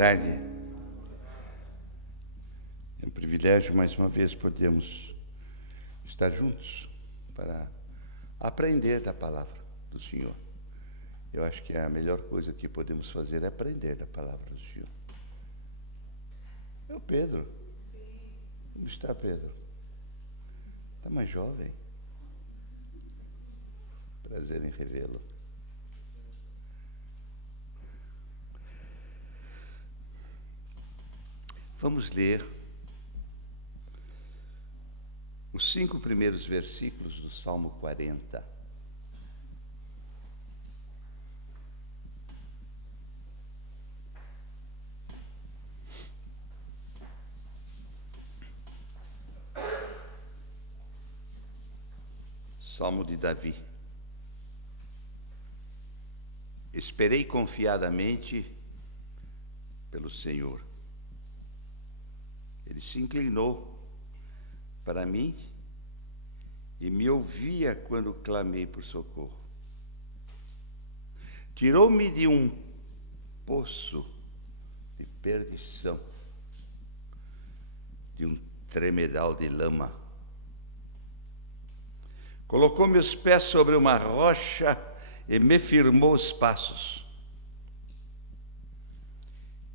tarde. É um privilégio, mais uma vez, podermos estar juntos para aprender da palavra do Senhor. Eu acho que a melhor coisa que podemos fazer é aprender da palavra do Senhor. É o Pedro. Como está, Pedro? Está mais jovem. Prazer em revê-lo. Vamos ler os 5 primeiros versículos do Salmo 40. Salmo de Davi. Esperei confiadamente pelo Senhor. Ele se inclinou para mim e me ouvia quando clamei por socorro. Tirou-me de um poço de perdição, de um tremedal de lama. Colocou meus pés sobre uma rocha e me firmou os passos.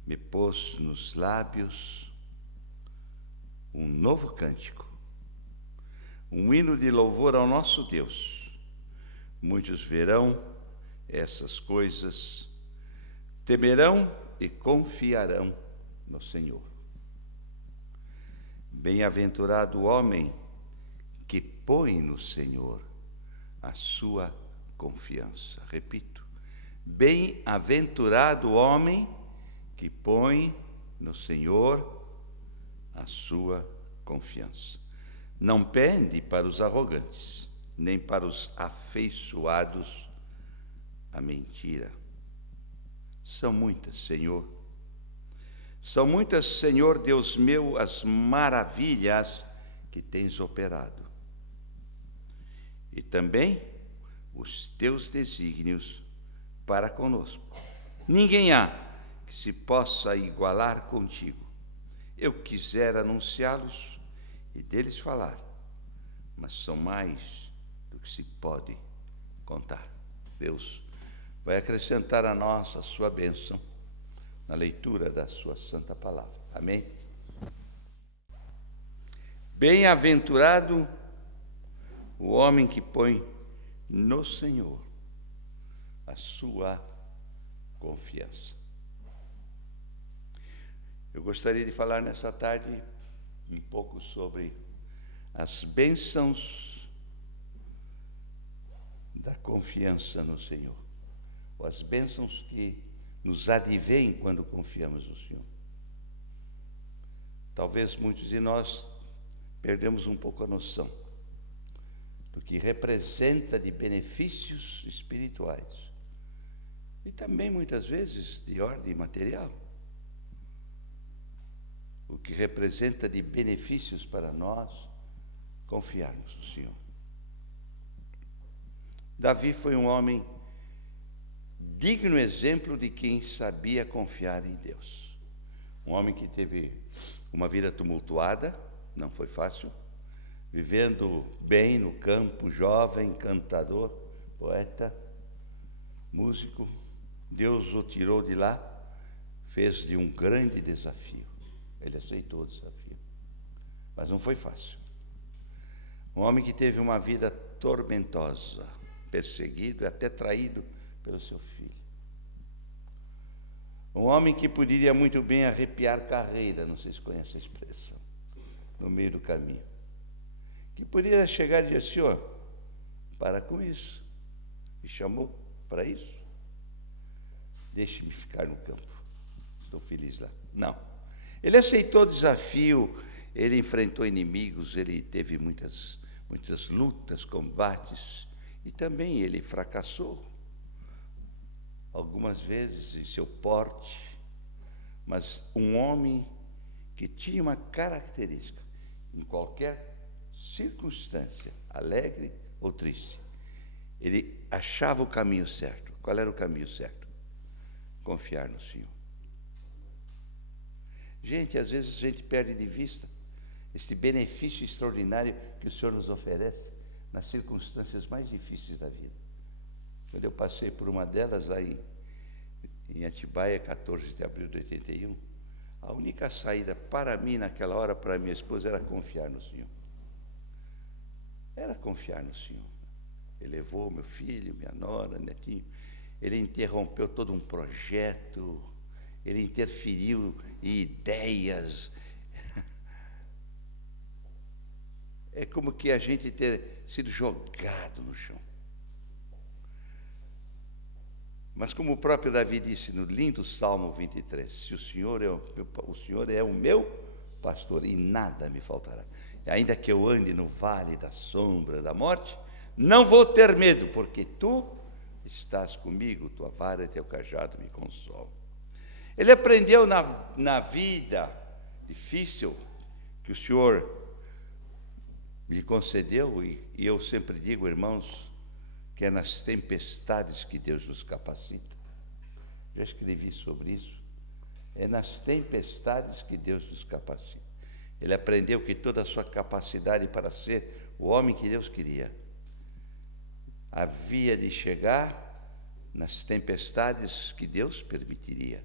Me pôs nos lábios um novo cântico, um hino de louvor ao nosso Deus. Muitos verão essas coisas, temerão e confiarão no Senhor. Bem-aventurado o homem que põe no Senhor a sua confiança. Repito, bem-aventurado o homem que põe no Senhor a sua confiança. Não pende para os arrogantes, nem para os afeiçoados à mentira. São muitas, Senhor. São muitas, Senhor Deus meu, as maravilhas que tens operado. E também os teus desígnios para conosco. Ninguém há que se possa igualar contigo. Eu quisera anunciá-los e deles falar, mas são mais do que se pode contar. Deus vai acrescentar a nós a sua bênção na leitura da sua santa palavra. Amém? Bem-aventurado o homem que põe no Senhor a sua confiança. Eu gostaria de falar nessa tarde um pouco sobre as bênçãos da confiança no Senhor, ou as bênçãos que nos advêm quando confiamos no Senhor. Talvez muitos de nós perdemos um pouco a noção do que representa de benefícios espirituais e também muitas vezes de ordem material. O que representa de benefícios para nós confiarmos no Senhor. Davi foi um homem digno exemplo de quem sabia confiar em Deus. Um homem que teve uma vida tumultuada, não foi fácil, vivendo bem no campo, jovem, cantador, poeta, músico. Deus o tirou de lá, fez de um grande desafio. Ele aceitou o desafio, mas não foi fácil. Um homem que teve uma vida tormentosa, perseguido e até traído pelo seu filho. Um homem que poderia muito bem arrepiar carreira, não sei se conhece a expressão, no meio do caminho. Que poderia chegar e dizer: Senhor, para com isso. Me chamou para isso? Deixe-me ficar no campo. Estou feliz lá. Não. Ele aceitou o desafio, ele enfrentou inimigos, ele teve muitas lutas, combates, e também ele fracassou algumas vezes em seu porte, mas um homem que tinha uma característica, em qualquer circunstância, alegre ou triste, ele achava o caminho certo. Qual era o caminho certo? Confiar no Senhor. Gente, às vezes a gente perde de vista este benefício extraordinário que o Senhor nos oferece nas circunstâncias mais difíceis da vida. Quando eu passei por uma delas lá em Atibaia, 14 de abril de 81, a única saída para mim naquela hora, para minha esposa, era confiar no Senhor. Era confiar no Senhor. Ele levou meu filho, minha nora, netinho. Ele interrompeu todo um projeto. Ele interferiu em ideias. É como que a gente ter sido jogado no chão. Mas como o próprio Davi disse no lindo Salmo 23, se o Senhor é o meu pastor e nada me faltará. E ainda que eu ande no vale da sombra da morte, não vou ter medo, porque tu estás comigo, tua vara e teu cajado me consolam. Ele aprendeu na vida difícil que o Senhor lhe concedeu, e eu sempre digo, irmãos, que é nas tempestades que Deus nos capacita. Já escrevi sobre isso. É nas tempestades que Deus nos capacita. Ele aprendeu que toda a sua capacidade para ser o homem que Deus queria havia de chegar nas tempestades que Deus permitiria,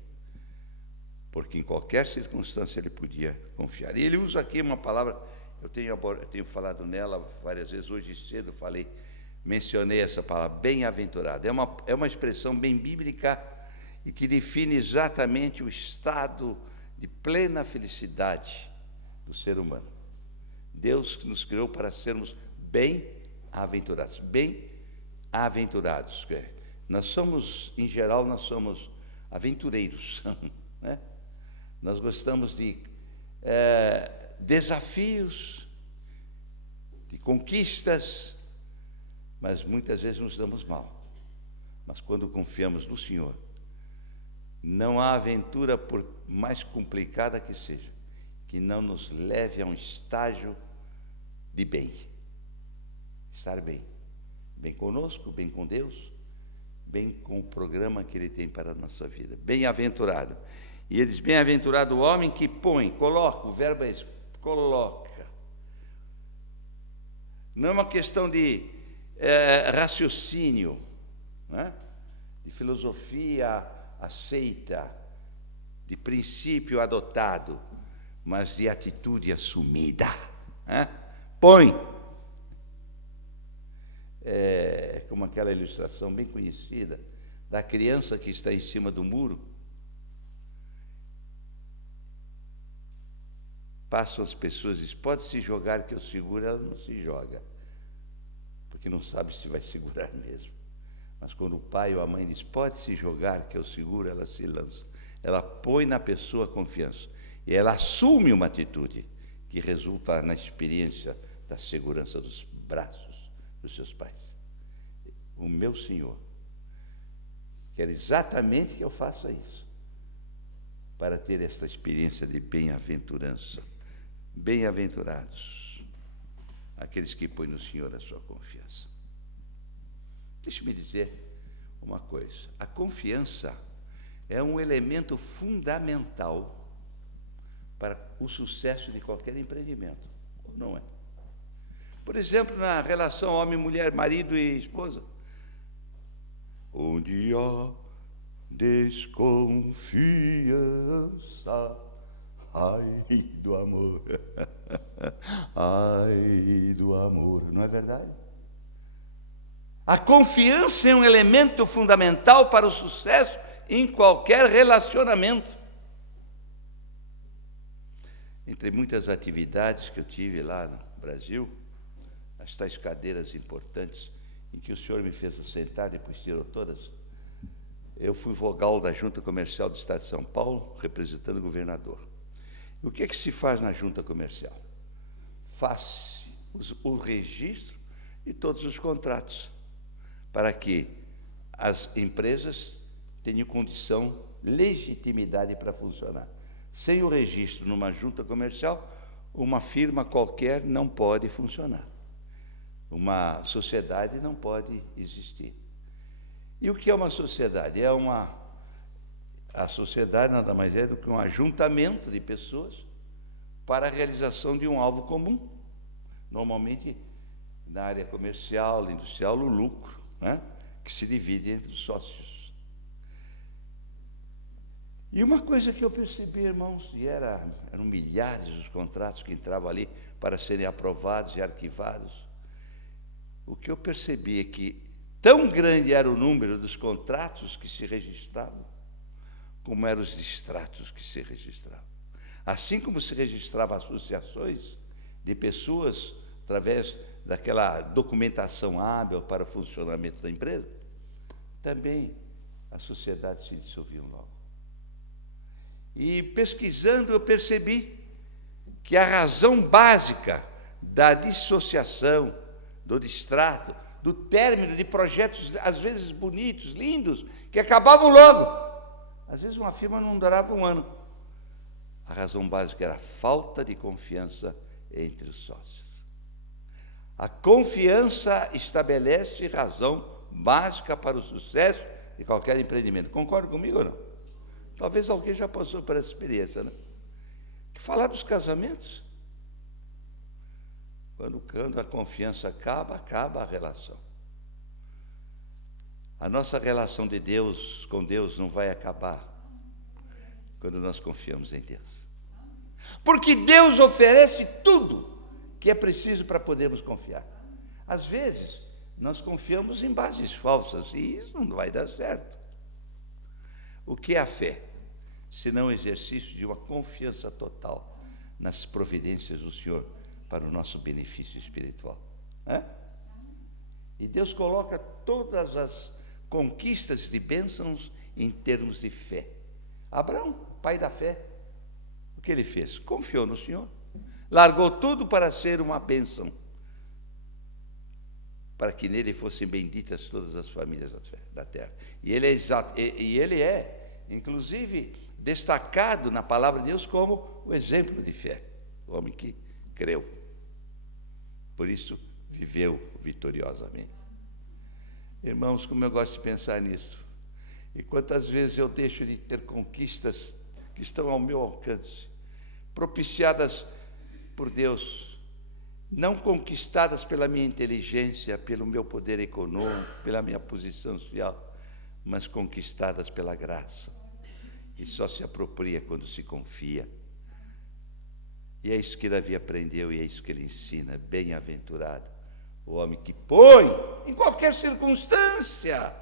porque em qualquer circunstância ele podia confiar. E ele usa aqui uma palavra, eu tenho falado nela várias vezes, hoje cedo mencionei essa palavra, bem-aventurado. É uma expressão bem bíblica e que define exatamente o estado de plena felicidade do ser humano. Deus nos criou para sermos bem-aventurados. Bem-aventurados. Nós somos, em geral, nós somos aventureiros. Né? Nós gostamos de desafios, de conquistas, mas muitas vezes nos damos mal. Mas quando confiamos no Senhor, não há aventura, por mais complicada que seja, que não nos leve a um estágio de bem. Estar bem. Bem conosco, bem com Deus, bem com o programa que Ele tem para a nossa vida. Bem-aventurado. E ele diz, bem-aventurado o homem que coloca, o verbo é esse, coloca. Não é uma questão de raciocínio, né? De filosofia aceita, de princípio adotado, mas de atitude assumida. Né? Põe. É como aquela ilustração bem conhecida da criança que está em cima do muro. Passam as pessoas e dizem, pode se jogar que eu seguro, ela não se joga, porque não sabe se vai segurar mesmo. Mas quando o pai ou a mãe diz, pode se jogar que eu seguro, ela se lança. Ela põe na pessoa confiança. E ela assume uma atitude que resulta na experiência da segurança dos braços dos seus pais. O meu Senhor quer exatamente que eu faça isso, para ter esta experiência de bem-aventurança. Bem-aventurados aqueles que põem no Senhor a sua confiança. Deixe-me dizer uma coisa. A confiança é um elemento fundamental para o sucesso de qualquer empreendimento, ou não é? Por exemplo, na relação homem-mulher, marido e esposa. Onde há desconfiança, ai do amor, ai do amor, não é verdade? A confiança é um elemento fundamental para o sucesso em qualquer relacionamento. Entre muitas atividades que eu tive lá no Brasil, as tais cadeiras importantes, em que o senhor me fez assentar, depois tirou todas, eu fui vogal da Junta Comercial do Estado de São Paulo, representando o governador. E o que é que se faz na Junta Comercial? Faz o registro de todos os contratos, para que as empresas tenham condição, legitimidade para funcionar. Sem o registro numa junta comercial, uma firma qualquer não pode funcionar. Uma sociedade não pode existir. E o que é uma sociedade? A sociedade nada mais é do que um ajuntamento de pessoas para a realização de um alvo comum. Normalmente, na área comercial, industrial, o lucro, né, que se divide entre os sócios. E uma coisa que eu percebi, irmãos, e eram milhares os contratos que entravam ali para serem aprovados e arquivados, o que eu percebi é que tão grande era o número dos contratos que se registravam, como eram os distratos que se registravam. Assim como se registravam associações de pessoas através daquela documentação hábil para o funcionamento da empresa, também as sociedades se dissolviam logo. E pesquisando eu percebi que a razão básica da dissociação, do distrato, do término de projetos, às vezes bonitos, lindos, que acabavam logo. Às vezes uma firma não durava um ano. A razão básica era a falta de confiança entre os sócios. A confiança estabelece razão básica para o sucesso de qualquer empreendimento. Concorda comigo ou não? Talvez alguém já passou por essa experiência, né? Que falar dos casamentos. Quando a confiança acaba a relação. A nossa relação de Deus com Deus não vai acabar quando nós confiamos em Deus. Porque Deus oferece tudo que é preciso para podermos confiar. Às vezes, nós confiamos em bases falsas e isso não vai dar certo. O que é a fé? Senão o exercício de uma confiança total nas providências do Senhor para o nosso benefício espiritual. E Deus coloca todas as conquistas de bênçãos em termos de fé. Abraão, pai da fé, o que ele fez? Confiou no Senhor. Largou tudo para ser uma bênção, para que nele fossem benditas todas as famílias da terra. E ele é, inclusive, destacado na palavra de Deus como o exemplo de fé, o homem que creu. Por isso, viveu vitoriosamente. Irmãos, como eu gosto de pensar nisso. E quantas vezes eu deixo de ter conquistas que estão ao meu alcance, propiciadas por Deus, não conquistadas pela minha inteligência, pelo meu poder econômico, pela minha posição social, mas conquistadas pela graça. E só se apropria quando se confia. E é isso que Davi aprendeu e é isso que ele ensina. Bem-aventurado o homem que põe em qualquer circunstância,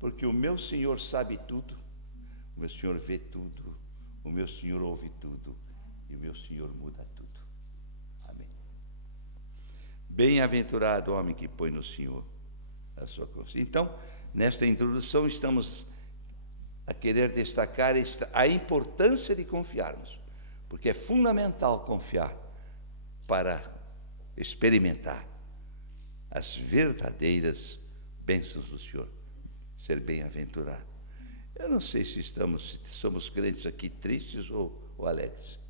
porque o meu Senhor sabe tudo, o meu Senhor vê tudo, o meu Senhor ouve tudo e o meu Senhor muda tudo. Amém. Bem-aventurado o homem que põe no Senhor a sua consciência. Então, nesta introdução estamos a querer destacar a importância de confiarmos, porque é fundamental confiar para experimentar as verdadeiras bênçãos do Senhor, ser bem-aventurado. Eu não sei se somos crentes aqui tristes ou alegres.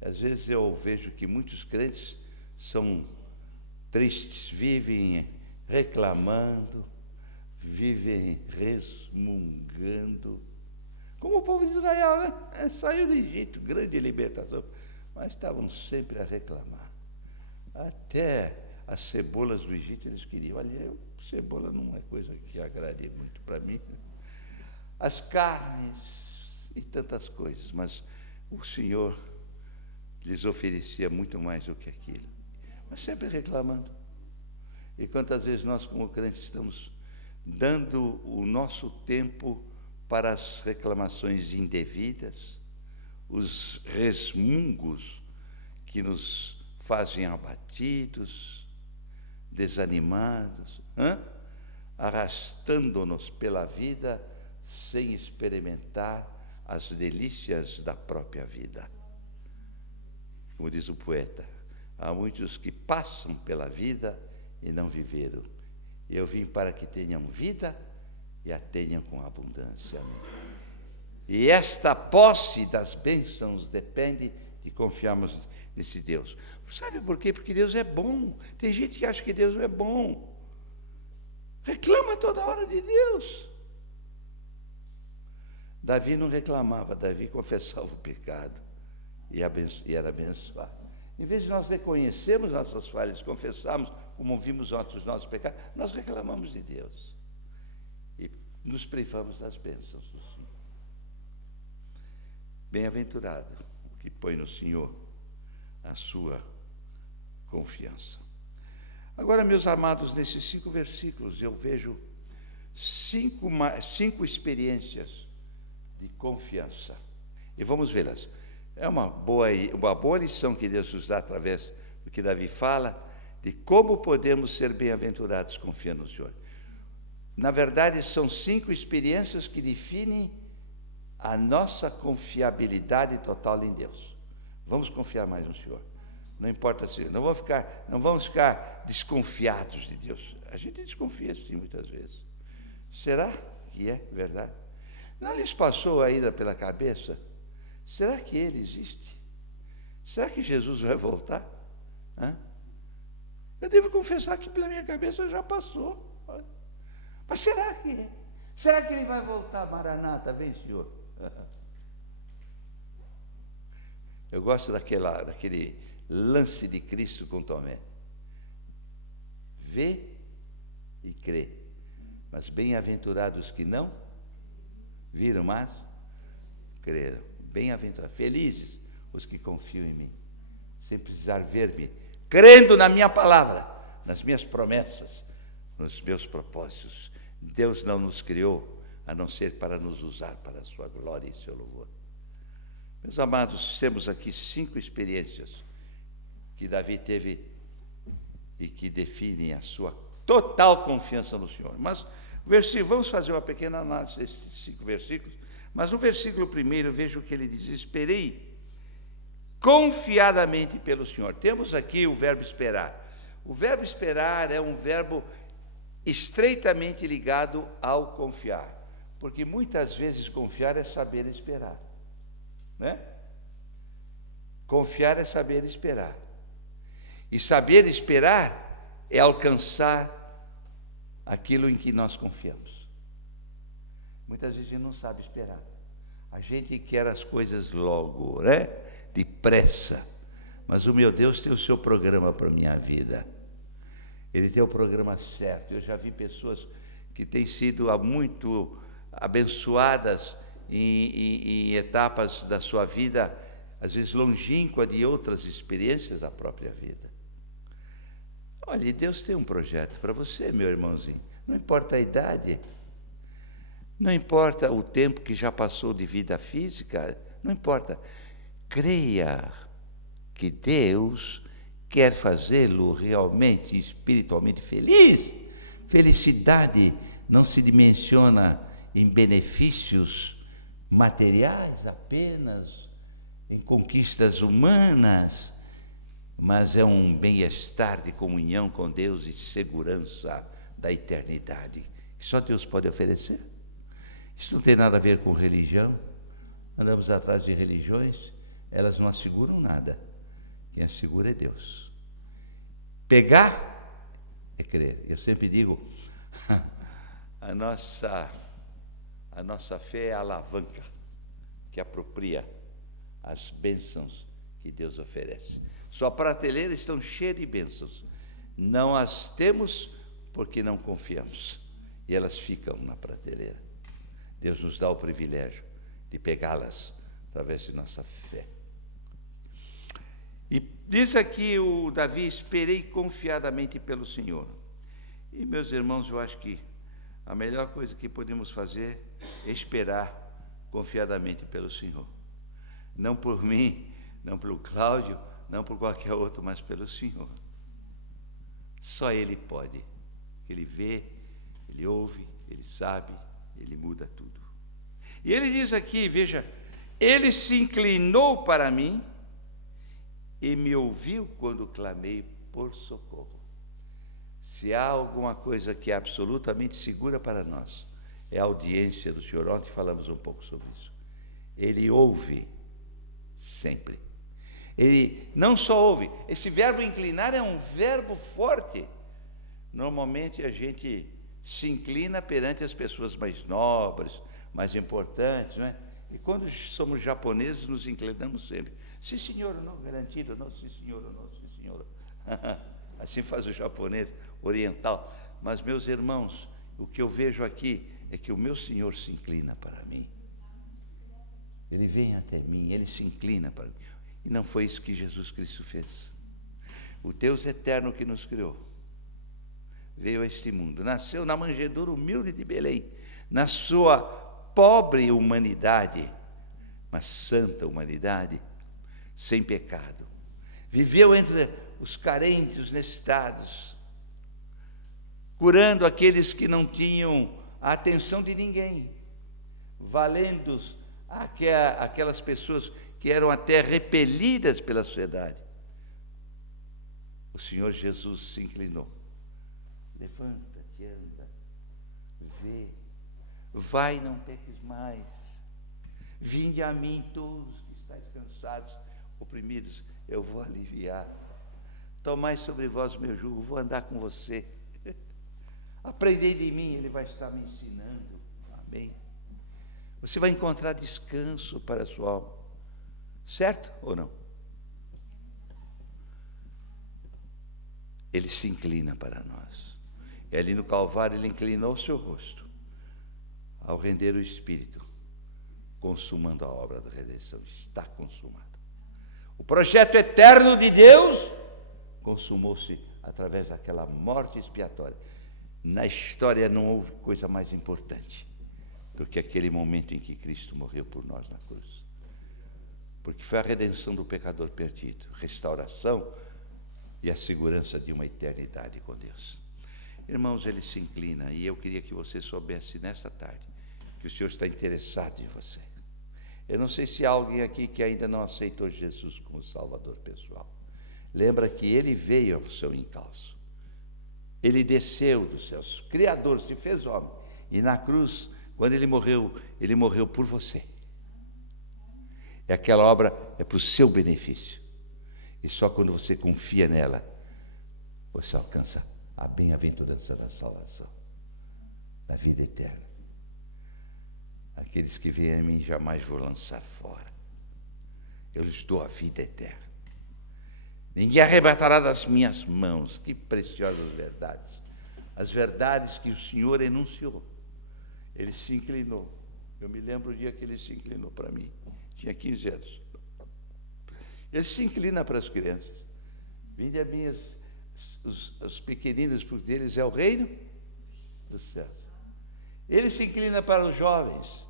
Às vezes eu vejo que muitos crentes são tristes, vivem reclamando, vivem resmungando, como o povo de Israel, né? Saiu do Egito, grande libertação, mas estavam sempre a reclamar. Até as cebolas do Egito eles queriam. Olha, cebola não é coisa que agrade muito para mim. As carnes e tantas coisas, mas o Senhor lhes oferecia muito mais do que aquilo. Mas sempre reclamando. E quantas vezes nós, como crentes, estamos dando o nosso tempo para as reclamações indevidas, os resmungos que nos fazem abatidos, desanimados, arrastando-nos pela vida sem experimentar as delícias da própria vida. Como diz o poeta, há muitos que passam pela vida e não viveram. Eu vim para que tenham vida e a tenham com abundância. E esta posse das bênçãos depende de confiarmos nesse Deus. Sabe por quê? Porque Deus é bom. Tem gente que acha que Deus não é bom. Reclama toda hora de Deus. Davi não reclamava, Davi confessava o pecado e era abençoado. Em vez de nós reconhecermos nossas falhas, confessarmos, como vimos outros nossos pecados, nós reclamamos de Deus e nos privamos das bênçãos do Senhor. Bem-aventurado o que põe no Senhor a sua confiança. Agora, meus amados, nesses 5 versículos eu vejo 5 experiências de confiança. E vamos vê-las. É uma boa lição que Deus nos dá através do que Davi fala, de como podemos ser bem-aventurados confiando no Senhor. Na verdade, são 5 experiências que definem a nossa confiabilidade total em Deus. Vamos confiar mais no Senhor. Não importa se... Não vamos ficar desconfiados de Deus. A gente desconfia sim muitas vezes. Será que é verdade? Não lhes passou ainda pela cabeça? Será que Ele existe? Será que Jesus vai voltar? Eu devo confessar que pela minha cabeça já passou. Mas será que é? Será que Ele vai voltar? Maranata, vem, Senhor. Eu gosto daquele lance de Cristo com Tomé. Vê e crê. Mas bem-aventurados que não viram, mas creram. Bem-aventurados, felizes os que confiam em mim, sem precisar ver-me, crendo na minha palavra, nas minhas promessas, nos meus propósitos. Deus não nos criou a não ser para nos usar para a sua glória e seu louvor. Meus amados, temos aqui 5 experiências que Davi teve e que definem a sua total confiança no Senhor. Mas vamos fazer uma pequena análise desses 5 versículos. Mas no versículo 1, veja o que ele diz: esperei confiadamente pelo Senhor. Temos aqui o verbo esperar. O verbo esperar é um verbo estreitamente ligado ao confiar, porque muitas vezes confiar é saber esperar, né? Confiar é saber esperar, e saber esperar é alcançar aquilo em que nós confiamos. Muitas vezes a gente não sabe esperar, a gente quer as coisas logo, né? Depressa, mas o meu Deus tem o seu programa para a minha vida. Ele tem o programa certo. Eu já vi pessoas que têm sido muito abençoadas em etapas da sua vida, às vezes longínqua de outras experiências da própria vida. Olha, Deus tem um projeto para você, meu irmãozinho. Não importa a idade, não importa o tempo que já passou de vida física, não importa. Creia que Deus quer fazê-lo realmente, espiritualmente feliz. Felicidade não se dimensiona em benefícios materiais apenas, em conquistas humanas, mas é um bem-estar de comunhão com Deus e segurança da eternidade, que só Deus pode oferecer. Isso não tem nada a ver com religião. Andamos atrás de religiões, elas não asseguram nada. Quem assegura é Deus. Pegar é crer. Eu sempre digo, a nossa fé é a alavanca que apropria as bênçãos que Deus oferece. Sua prateleira estão cheias de bênçãos. Não as temos porque não confiamos, e elas ficam na prateleira. Deus nos dá o privilégio de pegá-las através de nossa fé. E diz aqui o Davi: esperei confiadamente pelo Senhor. E, meus irmãos, eu acho que a melhor coisa que podemos fazer é esperar confiadamente pelo Senhor. Não por mim, não pelo Cláudio, não por qualquer outro, mas pelo Senhor. Só Ele pode. Ele vê, Ele ouve, Ele sabe, Ele muda tudo. E ele diz aqui, veja, Ele se inclinou para mim e me ouviu quando clamei por socorro. Se há alguma coisa que é absolutamente segura para nós, é a audiência do Senhor. Ontem falamos um pouco sobre isso. Ele ouve sempre. Ele não só ouve, esse verbo inclinar é um verbo forte. Normalmente a gente se inclina perante as pessoas mais nobres, mais importantes, não é? E quando somos japoneses, nos inclinamos sempre. Sim, senhor, não, garantido, não, sim, senhor, não, sim, senhor. Assim faz o japonês oriental. Mas, meus irmãos, o que eu vejo aqui é que o meu Senhor se inclina para mim. Ele vem até mim, Ele se inclina para mim. E não foi isso que Jesus Cristo fez. O Deus eterno que nos criou veio a este mundo, nasceu na manjedoura humilde de Belém, na sua pobre humanidade, mas santa humanidade, sem pecado. Viveu entre os carentes, os necessitados, curando aqueles que não tinham a atenção de ninguém, valendo aquelas pessoas que eram até repelidas pela sociedade. O Senhor Jesus se inclinou. Levanta-te, anda, vê, vai, não peques mais. Vinde a mim todos que estáis cansados, oprimidos, eu vou aliviar. Tomai sobre vós o meu jugo, vou andar com você. Aprendei de mim, Ele vai estar me ensinando. Amém? Você vai encontrar descanso para a sua alma. Certo ou não? Ele se inclina para nós. E ali no Calvário Ele inclinou o seu rosto ao render o Espírito, consumando a obra da redenção. Está consumado. O projeto eterno de Deus consumou-se através daquela morte expiatória. Na história não houve coisa mais importante do que aquele momento em que Cristo morreu por nós na cruz. Porque foi a redenção do pecador perdido, restauração e a segurança de uma eternidade com Deus. Irmãos, Ele se inclina, e eu queria que você soubesse nesta tarde que o Senhor está interessado em você. Eu não sei se há alguém aqui que ainda não aceitou Jesus como Salvador pessoal. Lembra que Ele veio ao seu encalço. Ele desceu dos céus, Criador, se fez homem. E na cruz, quando Ele morreu por você. E aquela obra é para o seu benefício. E só quando você confia nela, você alcança a bem-aventurança da salvação, da vida eterna. Aqueles que vêm a mim jamais vou lançar fora. Eu lhes dou a vida eterna. Ninguém arrebatará das minhas mãos. Que preciosas verdades. As verdades que o Senhor enunciou. Ele se inclinou. Eu me lembro o dia que Ele se inclinou para mim. Tinha 15 anos. Ele se inclina para as crianças. Vinde a mim os pequeninos, porque deles é o reino dos céus. Ele se inclina para os jovens.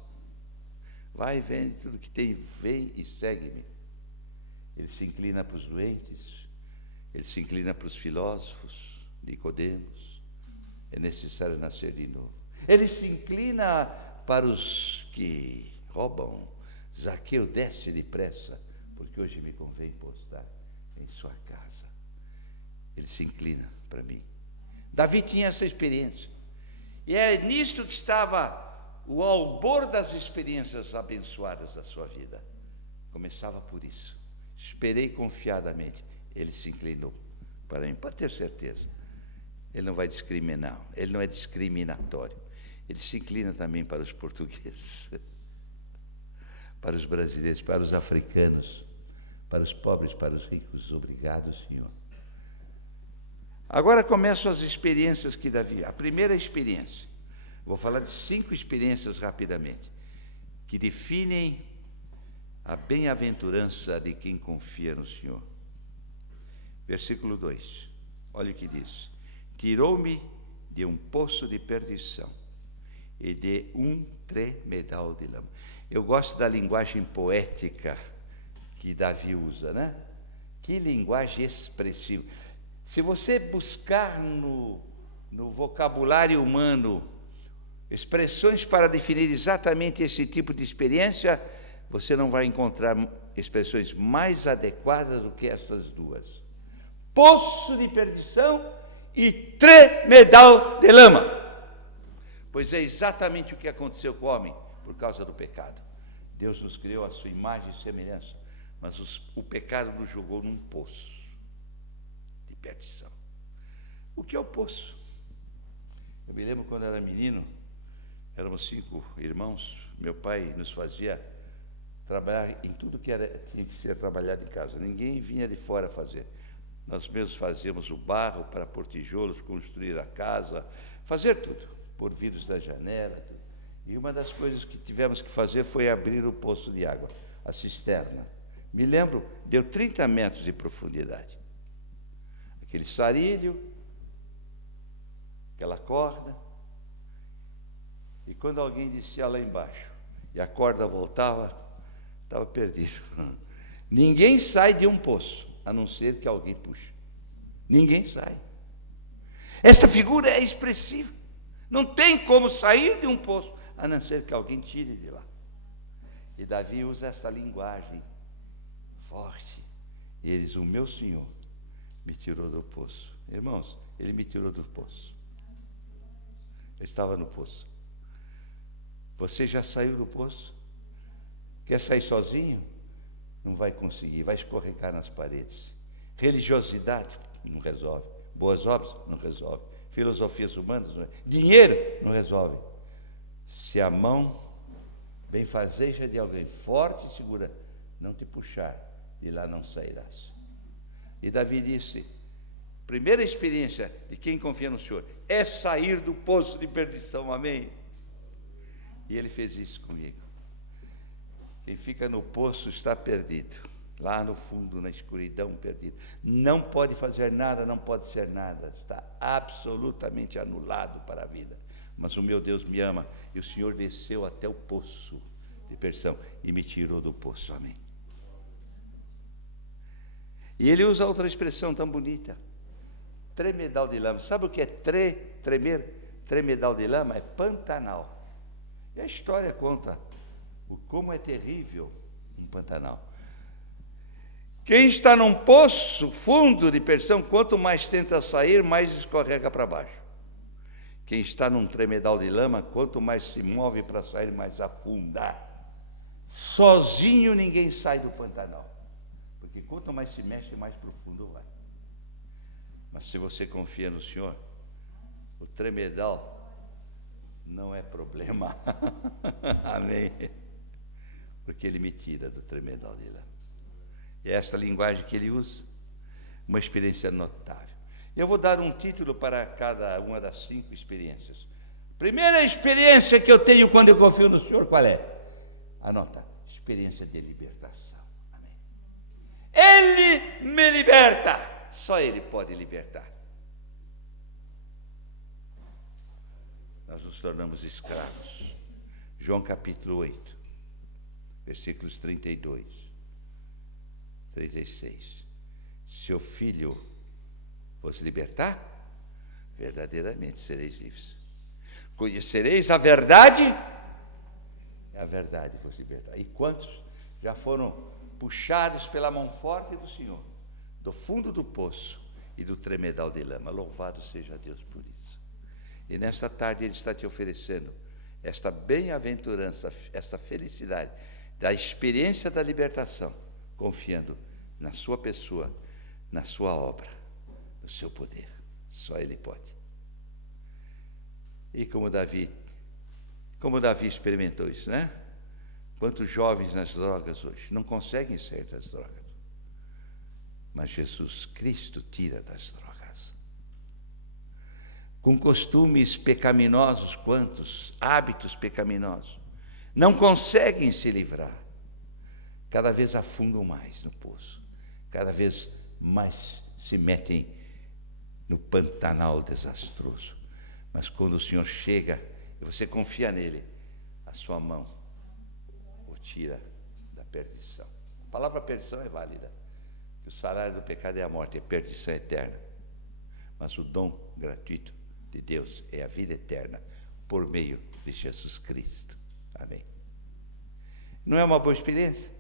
Vai, vende tudo que tem, vem e segue-me. Ele se inclina para os doentes. Ele se inclina para os filósofos, Nicodemos. É necessário nascer de novo. Ele se inclina para os que roubam. Zaqueu, desce depressa, porque hoje me convém postar em sua casa. Ele se inclina para mim. Davi tinha essa experiência. E é nisto que estava o albor das experiências abençoadas da sua vida. Começava por isso. Esperei confiadamente. Ele se inclinou para mim. Pode ter certeza. Ele não vai discriminar. Ele não é discriminatório. Ele se inclina também para os portugueses, para os brasileiros, para os africanos, para os pobres, para os ricos. Obrigado, Senhor. Agora começam as experiências que Davi... A primeira experiência, vou falar de 5 experiências rapidamente, que definem a bem-aventurança de quem confia no Senhor. Versículo 2, olha o que diz. Tirou-me de um poço de perdição e de um tremedal de lama. Eu gosto da linguagem poética que Davi usa, né? Que linguagem expressiva. Se você buscar no vocabulário humano expressões para definir exatamente esse tipo de experiência, você não vai encontrar expressões mais adequadas do que essas duas. Poço de perdição e tremedal de lama. Pois é exatamente o que aconteceu com o homem por causa do pecado. Deus nos criou à sua imagem e semelhança, mas o pecado nos jogou num poço de perdição. O que é o poço? Eu me lembro quando era menino, éramos 5 irmãos, Meu pai nos fazia trabalhar em tudo que tinha que ser trabalhado em casa. Ninguém vinha de fora fazer. Nós mesmos fazíamos o barro para pôr tijolos, construir a casa, fazer tudo, pôr vidros da janela. Tudo. E uma das coisas que tivemos que fazer foi abrir o poço de água, a cisterna. Me lembro, deu 30 metros de profundidade. Aquele sarilho, aquela corda. E quando alguém descia lá embaixo e a corda voltava, estava perdido. Ninguém sai de um poço, a não ser que alguém puxe. Ninguém sai. Essa figura é expressiva. Não tem como sair de um poço, a não ser que alguém tire de lá. E Davi usa essa linguagem forte. E ele diz: o meu Senhor me tirou do poço. Irmãos, ele me tirou do poço. Eu estava no poço. Você já saiu do poço? Quer sair sozinho? Não vai conseguir, vai escorregar nas paredes. Religiosidade não resolve. Boas obras não resolve. Filosofias humanas não resolve. Dinheiro não resolve. Se a mão benfazeja de alguém forte e segura não te puxar, de lá não sairás. E Davi disse: primeira experiência de quem confia no Senhor é sair do poço de perdição, amém? E ele fez isso comigo. Quem fica no poço está perdido, lá no fundo, na escuridão, perdido. Não pode fazer nada, não pode ser nada, está absolutamente anulado para a vida. Mas o meu Deus me ama, e o Senhor desceu até o poço de perdição e me tirou do poço, amém? E ele usa outra expressão tão bonita: tremedal de lama. Sabe o que é tremer? Tremedal de lama é Pantanal. E a história conta como é terrível um Pantanal. Quem está num poço fundo de perdição, quanto mais tenta sair, mais escorrega para baixo. Quem está num tremedal de lama, quanto mais se move para sair, mais afunda. Sozinho ninguém sai do Pantanal, porque quanto mais se mexe, mais profundo vai. Mas se você confia no Senhor, o tremedal não é problema. Amém? Porque Ele me tira do tremedal de lama. E é esta linguagem que Ele usa, uma experiência notável. Eu vou dar um título para cada uma das 5 experiências. Primeira experiência que eu tenho quando eu confio no Senhor, qual é? Anota: experiência de libertação. Amém? Ele me liberta. Só Ele pode libertar. Nós nos tornamos escravos. João capítulo 8, versículos 32, 36. Se o Filho vos libertar, verdadeiramente sereis livres. Conhecereis a verdade, e a verdade vos libertará. E quantos já foram puxados pela mão forte do Senhor, do fundo do poço e do tremedal de lama? Louvado seja Deus por isso. E nesta tarde Ele está te oferecendo esta bem-aventurança, esta felicidade da experiência da libertação, confiando na sua pessoa, na sua obra, no seu poder. Só Ele pode. E como Davi experimentou isso, né? Quantos jovens nas drogas hoje não conseguem sair das drogas, mas Jesus Cristo tira das drogas. Com costumes pecaminosos, quantos hábitos pecaminosos não conseguem se livrar, cada vez afundam mais no poço, cada vez mais se metem no Pantanal desastroso. Mas quando o Senhor chega e você confia nele, a sua mão o tira da perdição. A palavra perdição é válida, que o salário do pecado é a morte, é perdição eterna. Mas o dom gratuito de Deus é a vida eterna por meio de Jesus Cristo. Amém? Não é uma boa experiência?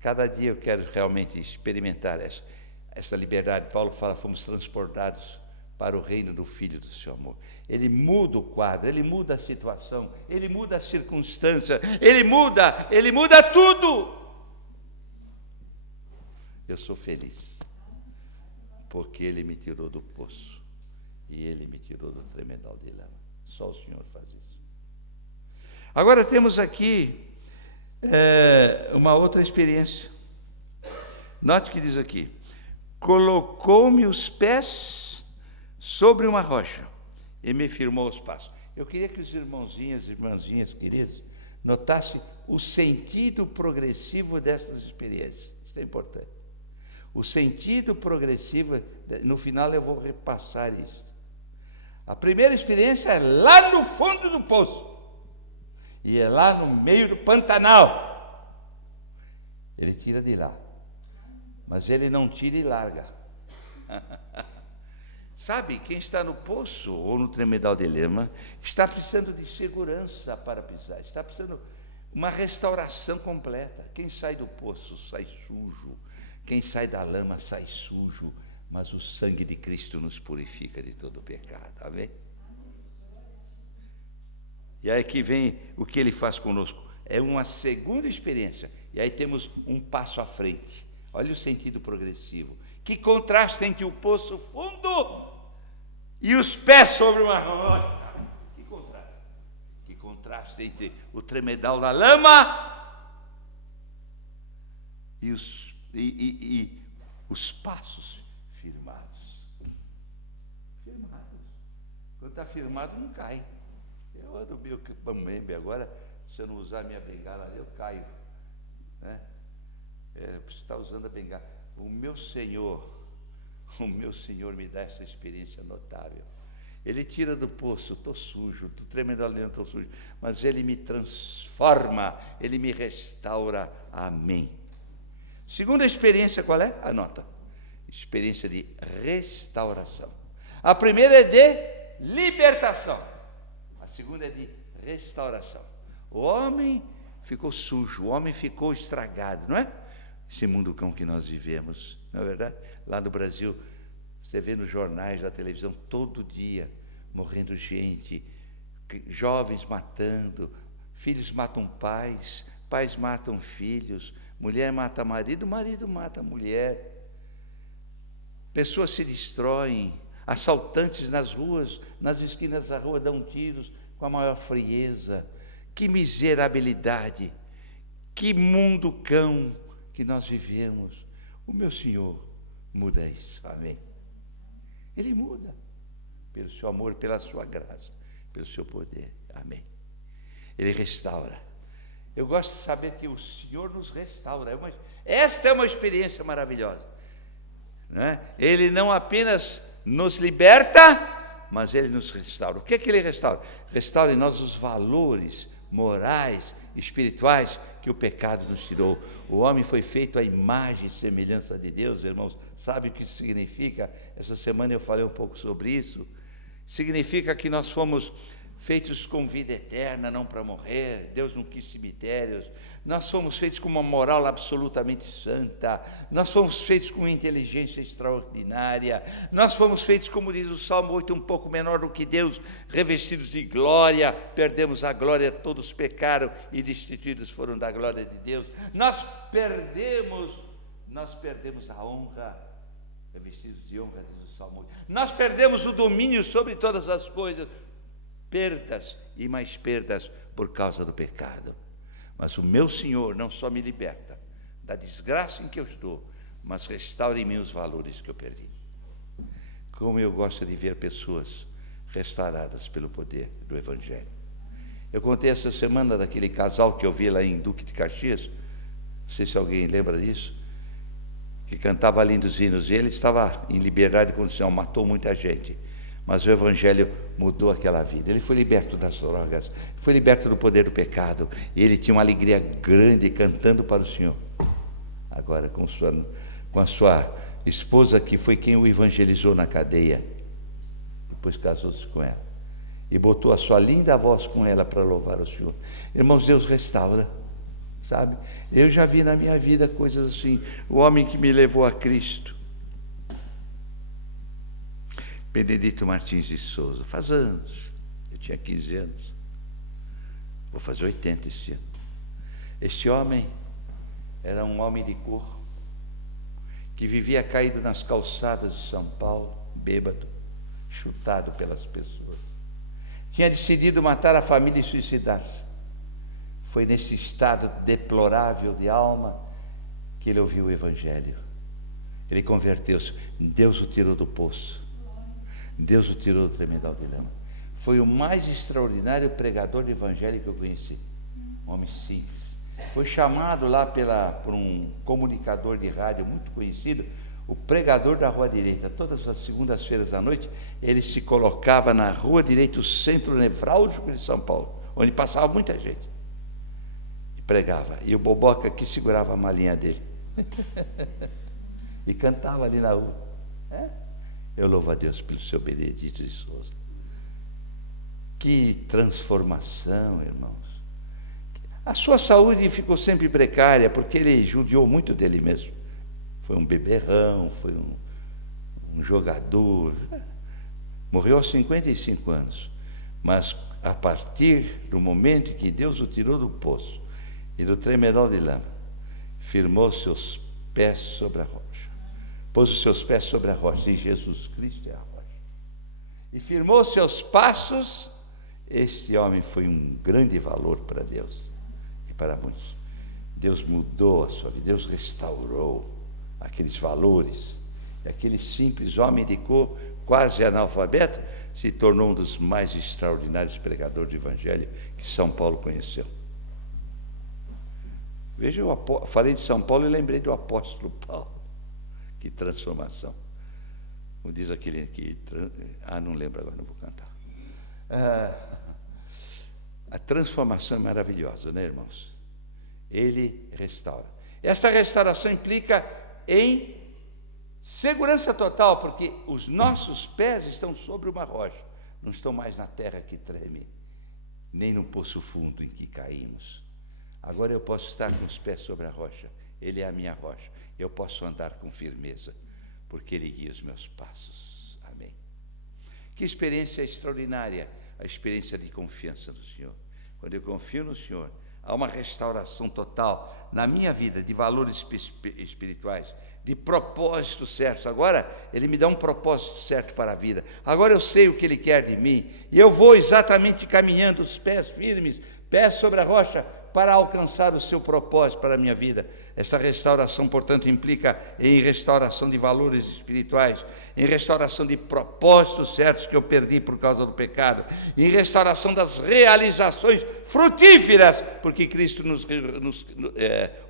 Cada dia eu quero realmente experimentar essa liberdade. Paulo fala: fomos transportados para o reino do Filho do seu amor. Ele muda o quadro, Ele muda a situação, Ele muda a circunstância, Ele muda tudo. Eu sou feliz, porque Ele me tirou do poço e Ele me tirou do tremedal de lama. Só o Senhor faz isso. Agora temos aqui uma outra experiência. Note que diz aqui: colocou-me os pés sobre uma rocha e me firmou os passos. Eu queria que os irmãozinhos e irmãzinhas queridos notassem o sentido progressivo dessas experiências. Isso é importante. O sentido progressivo, no final eu vou repassar isso. A primeira experiência é lá no fundo do poço. E é lá no meio do Pantanal. Ele tira de lá. Mas ele não tira e larga. Sabe, quem está no poço ou no tremedal de lama está precisando de segurança para pisar, está precisando de uma restauração completa. Quem sai do poço sai sujo, quem sai da lama sai sujo, mas o sangue de Cristo nos purifica de todo o pecado. Amém? E aí que vem o que ele faz conosco. É uma segunda experiência. E aí temos um passo à frente. Olha o sentido progressivo. Que contraste entre o poço fundo e os pés sobre uma rocha. Que contraste. Que contraste entre o tremedal da lama e os passos firmados. Firmados. Quando está firmado, não cai. Eu ando meio que bamembe agora, se eu não usar minha bengala, eu caio. Né? Você está usando a bengala. O meu Senhor me dá essa experiência notável. Ele tira do poço, estou sujo, estou tremendo ali, estou sujo, mas Ele me transforma, Ele me restaura. Amém. Segunda experiência, qual é? Anota. Experiência de restauração. A primeira é de libertação. A segunda é de restauração. O homem ficou sujo, o homem ficou estragado, não é? Esse mundo cão que nós vivemos, não é verdade? Lá no Brasil, você vê nos jornais, na televisão, todo dia, morrendo gente, jovens matando, filhos matam pais, pais matam filhos, mulher mata marido, marido mata mulher, pessoas se destroem, assaltantes nas ruas, nas esquinas da rua dão tiros com a maior frieza. Que miserabilidade, que mundo cão que nós vivemos. O meu Senhor muda isso, amém? Ele muda, pelo seu amor, pela sua graça, pelo seu poder, amém? Ele restaura. Eu gosto de saber que o Senhor nos restaura. Esta é uma experiência maravilhosa, né? Ele não apenas nos liberta, mas Ele nos restaura. O que é que Ele restaura? Restaura em nós os valores morais, espirituais que o pecado nos tirou. O homem foi feito à imagem e semelhança de Deus, irmãos. Sabe o que isso significa? Essa semana eu falei um pouco sobre isso. Significa que nós fomos feitos com vida eterna, não para morrer. Deus não quis cemitérios. Nós fomos feitos com uma moral absolutamente santa. Nós fomos feitos com uma inteligência extraordinária. Nós fomos feitos, como diz o Salmo 8, um pouco menor do que Deus, revestidos de glória. Perdemos a glória, todos pecaram e destituídos foram da glória de Deus. Nós perdemos a honra, revestidos de honra, diz o Salmo 8. Nós perdemos o domínio sobre todas as coisas. Perdas e mais perdas por causa do pecado. Mas o meu Senhor não só me liberta da desgraça em que eu estou, mas restaura em mim os valores que eu perdi. Como eu gosto de ver pessoas restauradas pelo poder do Evangelho. Eu contei essa semana daquele casal que eu vi lá em Duque de Caxias, não sei se alguém lembra disso, que cantava lindos hinos, e ele estava em liberdade de condição, matou muita gente. Mas o Evangelho mudou aquela vida. Ele foi liberto das drogas, foi liberto do poder do pecado. E ele tinha uma alegria grande cantando para o Senhor. Agora com a sua esposa, que foi quem o evangelizou na cadeia. Depois casou-se com ela. E botou a sua linda voz com ela para louvar o Senhor. Irmãos, Deus restaura, sabe? Eu já vi na minha vida coisas assim. O homem que me levou a Cristo, Benedito Martins de Souza, faz anos, eu tinha 15 anos, vou fazer 80 esse ano. Este homem era um homem de cor, que vivia caído nas calçadas de São Paulo, bêbado, chutado pelas pessoas. Tinha decidido matar a família e suicidar-se. Foi nesse estado deplorável de alma que ele ouviu o Evangelho. Ele converteu-se. Deus o tirou do poço. Deus o tirou do tremedal de lama. Foi o mais extraordinário pregador de Evangelho que eu conheci. Um homem simples. Foi chamado lá por um comunicador de rádio muito conhecido, o pregador da Rua Direita. Todas as segundas-feiras à noite, ele se colocava na Rua Direita, o centro nevrálgico de São Paulo, onde passava muita gente, e pregava. E o Boboca que segurava a malinha dele e cantava ali na rua. Eu louvo a Deus pelo seu Benedito de Souza. Que transformação, irmãos. A sua saúde ficou sempre precária, porque ele judiou muito dele mesmo. Foi um beberrão, foi um jogador. Morreu aos 55 anos. Mas a partir do momento em que Deus o tirou do poço e do tremedal de lama, firmou seus pés sobre a rocha. Pôs os seus pés sobre a rocha, e Jesus Cristo é a rocha. E firmou seus passos. Este homem foi um grande valor para Deus e para muitos. Deus mudou a sua vida, Deus restaurou aqueles valores. E aquele simples homem de cor, quase analfabeto, se tornou um dos mais extraordinários pregadores de Evangelho que São Paulo conheceu. Veja, eu falei de São Paulo e lembrei do apóstolo Paulo. Que transformação. Como diz aquele que... não lembro agora, não vou cantar. A transformação é maravilhosa, né, irmãos? Ele restaura. Esta restauração implica em segurança total, porque os nossos pés estão sobre uma rocha, não estão mais na terra que treme, nem no poço fundo em que caímos. Agora eu posso estar com os pés sobre a rocha, Ele é a minha rocha, eu posso andar com firmeza, porque Ele guia os meus passos. Amém. Que experiência extraordinária, a experiência de confiança no Senhor. Quando eu confio no Senhor, há uma restauração total na minha vida, de valores espirituais, de propósitos certos. Agora, Ele me dá um propósito certo para a vida. Agora eu sei o que Ele quer de mim, e eu vou exatamente caminhando, os pés firmes, pés sobre a rocha, para alcançar o seu propósito para a minha vida. Essa restauração, portanto, implica em restauração de valores espirituais, em restauração de propósitos certos que eu perdi por causa do pecado, em restauração das realizações frutíferas, porque Cristo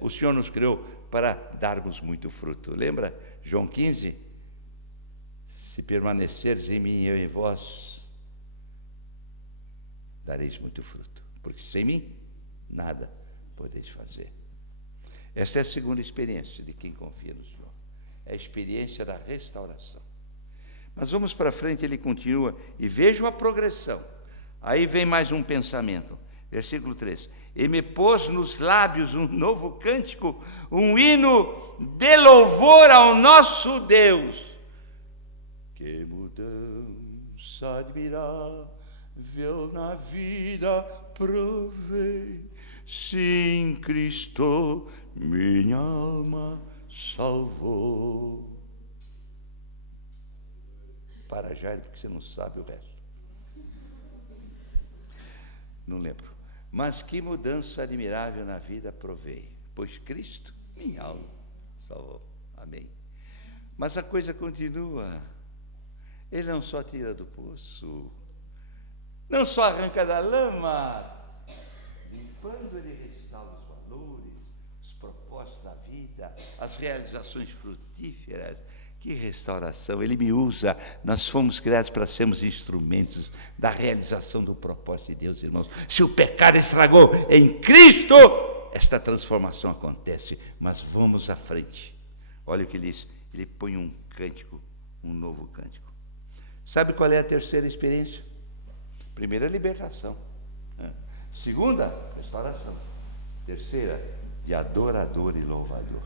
o Senhor nos criou para darmos muito fruto. Lembra João 15? Se permanecerdes em mim e eu em vós, dareis muito fruto, porque sem mim nada podeis fazer. Esta é a segunda experiência de quem confia no Senhor. É a experiência da restauração. Mas vamos para frente, ele continua, e vejo a progressão. Aí vem mais um pensamento. Versículo 3. E me pôs nos lábios um novo cântico, um hino de louvor ao nosso Deus. Que mudança admirável na vida provei. Sim, Cristo, minha alma salvou. Para, Jair, porque você não sabe o resto. Não lembro. Mas que mudança admirável na vida provei, pois Cristo, minha alma, salvou. Amém. Mas a coisa continua. Ele não só tira do poço, não só arranca da lama, quando Ele restaura os valores, os propósitos da vida, as realizações frutíferas. Que restauração, Ele me usa. Nós fomos criados para sermos instrumentos da realização do propósito de Deus, irmãos. Se o pecado estragou, em Cristo esta transformação acontece. Mas vamos à frente. Olha o que ele diz, ele põe um cântico, um novo cântico. Sabe qual é a terceira experiência? Primeira, libertação. Segunda, restauração. Terceira, de adorador e louvador.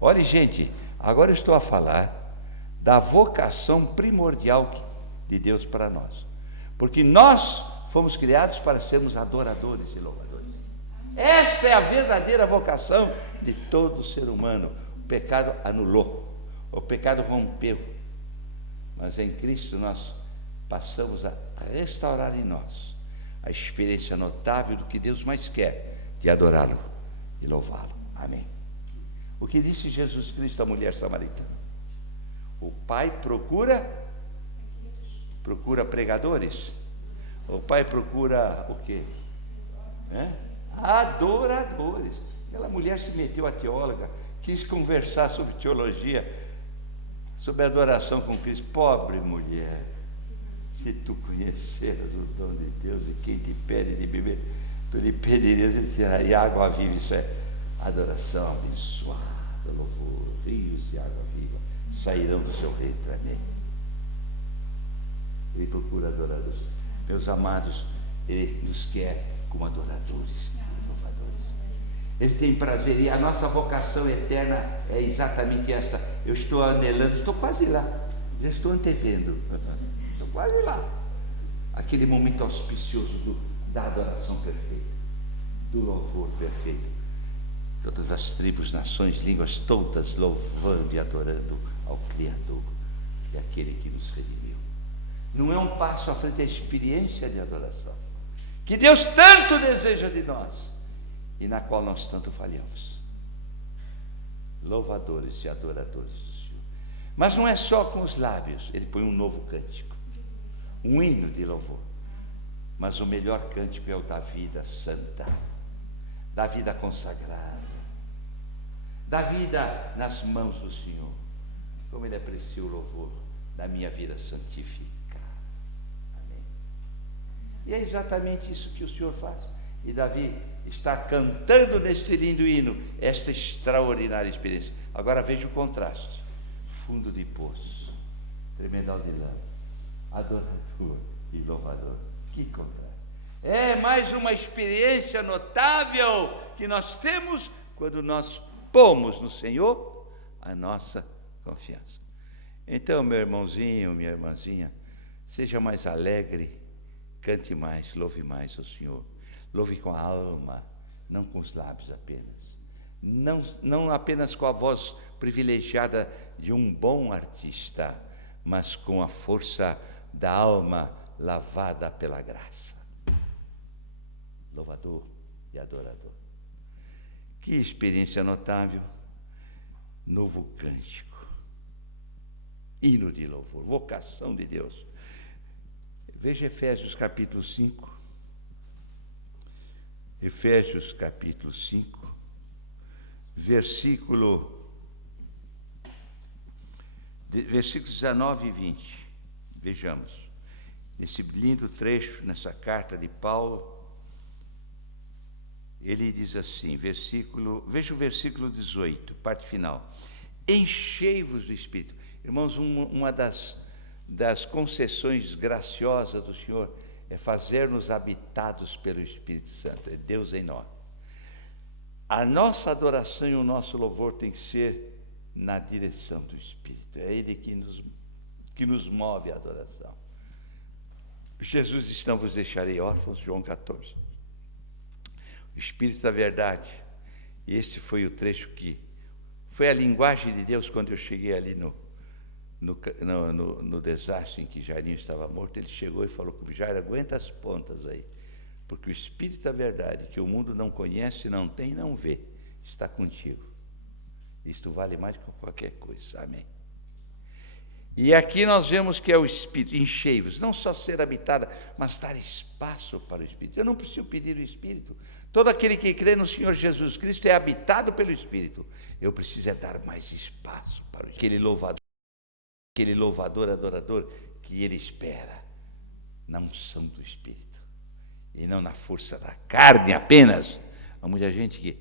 Olha, gente, agora eu estou a falar da vocação primordial de Deus para nós. Porque nós fomos criados para sermos adoradores e louvadores. Esta é a verdadeira vocação de todo ser humano. O pecado anulou, o pecado rompeu. Mas em Cristo nós passamos a restaurar em nós a experiência notável do que Deus mais quer, de adorá-lo e louvá-lo. Amém. O que disse Jesus Cristo à mulher samaritana? O Pai procura pregadores. O Pai procura o quê? Adoradores. Aquela mulher se meteu a teóloga, quis conversar sobre teologia, sobre adoração com Cristo. Pobre mulher, se tu conheceras o dom de Deus e quem te pede de beber, tu lhe pedirias e água viva. Isso é adoração abençoada, louvor, rios de água viva sairão do seu reino. Amém. Ele procura adoradores. Meus amados, Ele nos quer como adoradores e louvadores. Ele tem prazer, e a nossa vocação eterna é exatamente esta. Eu estou anelando, estou quase lá, já estou antevendo, estou quase lá. Aquele momento auspicioso da adoração perfeita, do louvor perfeito. Todas as tribos, nações, línguas, todas louvando e adorando ao Criador e aquele que nos redimiu. Não é um passo à frente, é a experiência de adoração que Deus tanto deseja de nós e na qual nós tanto falhamos. Louvadores e adoradores do Senhor. Mas não é só com os lábios. Ele põe um novo cântico, um hino de louvor. Mas o melhor cântico é o da vida santa, da vida consagrada, da vida nas mãos do Senhor. Como Ele aprecia o louvor da minha vida santificada. E é exatamente isso que o Senhor faz. E Davi está cantando neste lindo hino, esta extraordinária experiência. Agora veja o contraste: fundo de poço, tremendal de lama, adorador e louvador. Que contraste! É mais uma experiência notável que nós temos quando nós pomos no Senhor a nossa confiança. Então, meu irmãozinho, minha irmãzinha, seja mais alegre, cante mais, louve mais o Senhor. Louve com a alma, não com os lábios apenas. Não apenas com a voz privilegiada de um bom artista, mas com a força da alma lavada pela graça. Louvador e adorador. Que experiência notável. Novo cântico, hino de louvor, vocação de Deus. Veja Efésios capítulo 5. Efésios capítulo 5, versículos 19 e 20. Vejamos, esse lindo trecho, nessa carta de Paulo, ele diz assim, veja o versículo 18, parte final. Enchei-vos do Espírito. Irmãos, uma das concessões graciosas do Senhor é fazer-nos habitados pelo Espírito Santo, é Deus em nós. A nossa adoração e o nosso louvor tem que ser na direção do Espírito, é Ele que nos move a adoração. Jesus disse, não vos deixarei órfãos, João 14. O Espírito da verdade, e esse foi o trecho que foi a linguagem de Deus quando eu cheguei ali no desastre em que Jairinho estava morto. Ele chegou e falou comigo, Jairo, aguenta as pontas aí, porque o Espírito da verdade, que o mundo não conhece, não tem, não vê, está contigo. Isto vale mais que qualquer coisa. Amém. E aqui nós vemos que é o Espírito, enchei-vos, não só ser habitada, mas dar espaço para o Espírito. Eu não preciso pedir o Espírito. Todo aquele que crê no Senhor Jesus Cristo é habitado pelo Espírito. Eu preciso é dar mais espaço para aquele louvador, adorador, que ele espera na unção do Espírito, e não na força da carne apenas. Há muita gente que...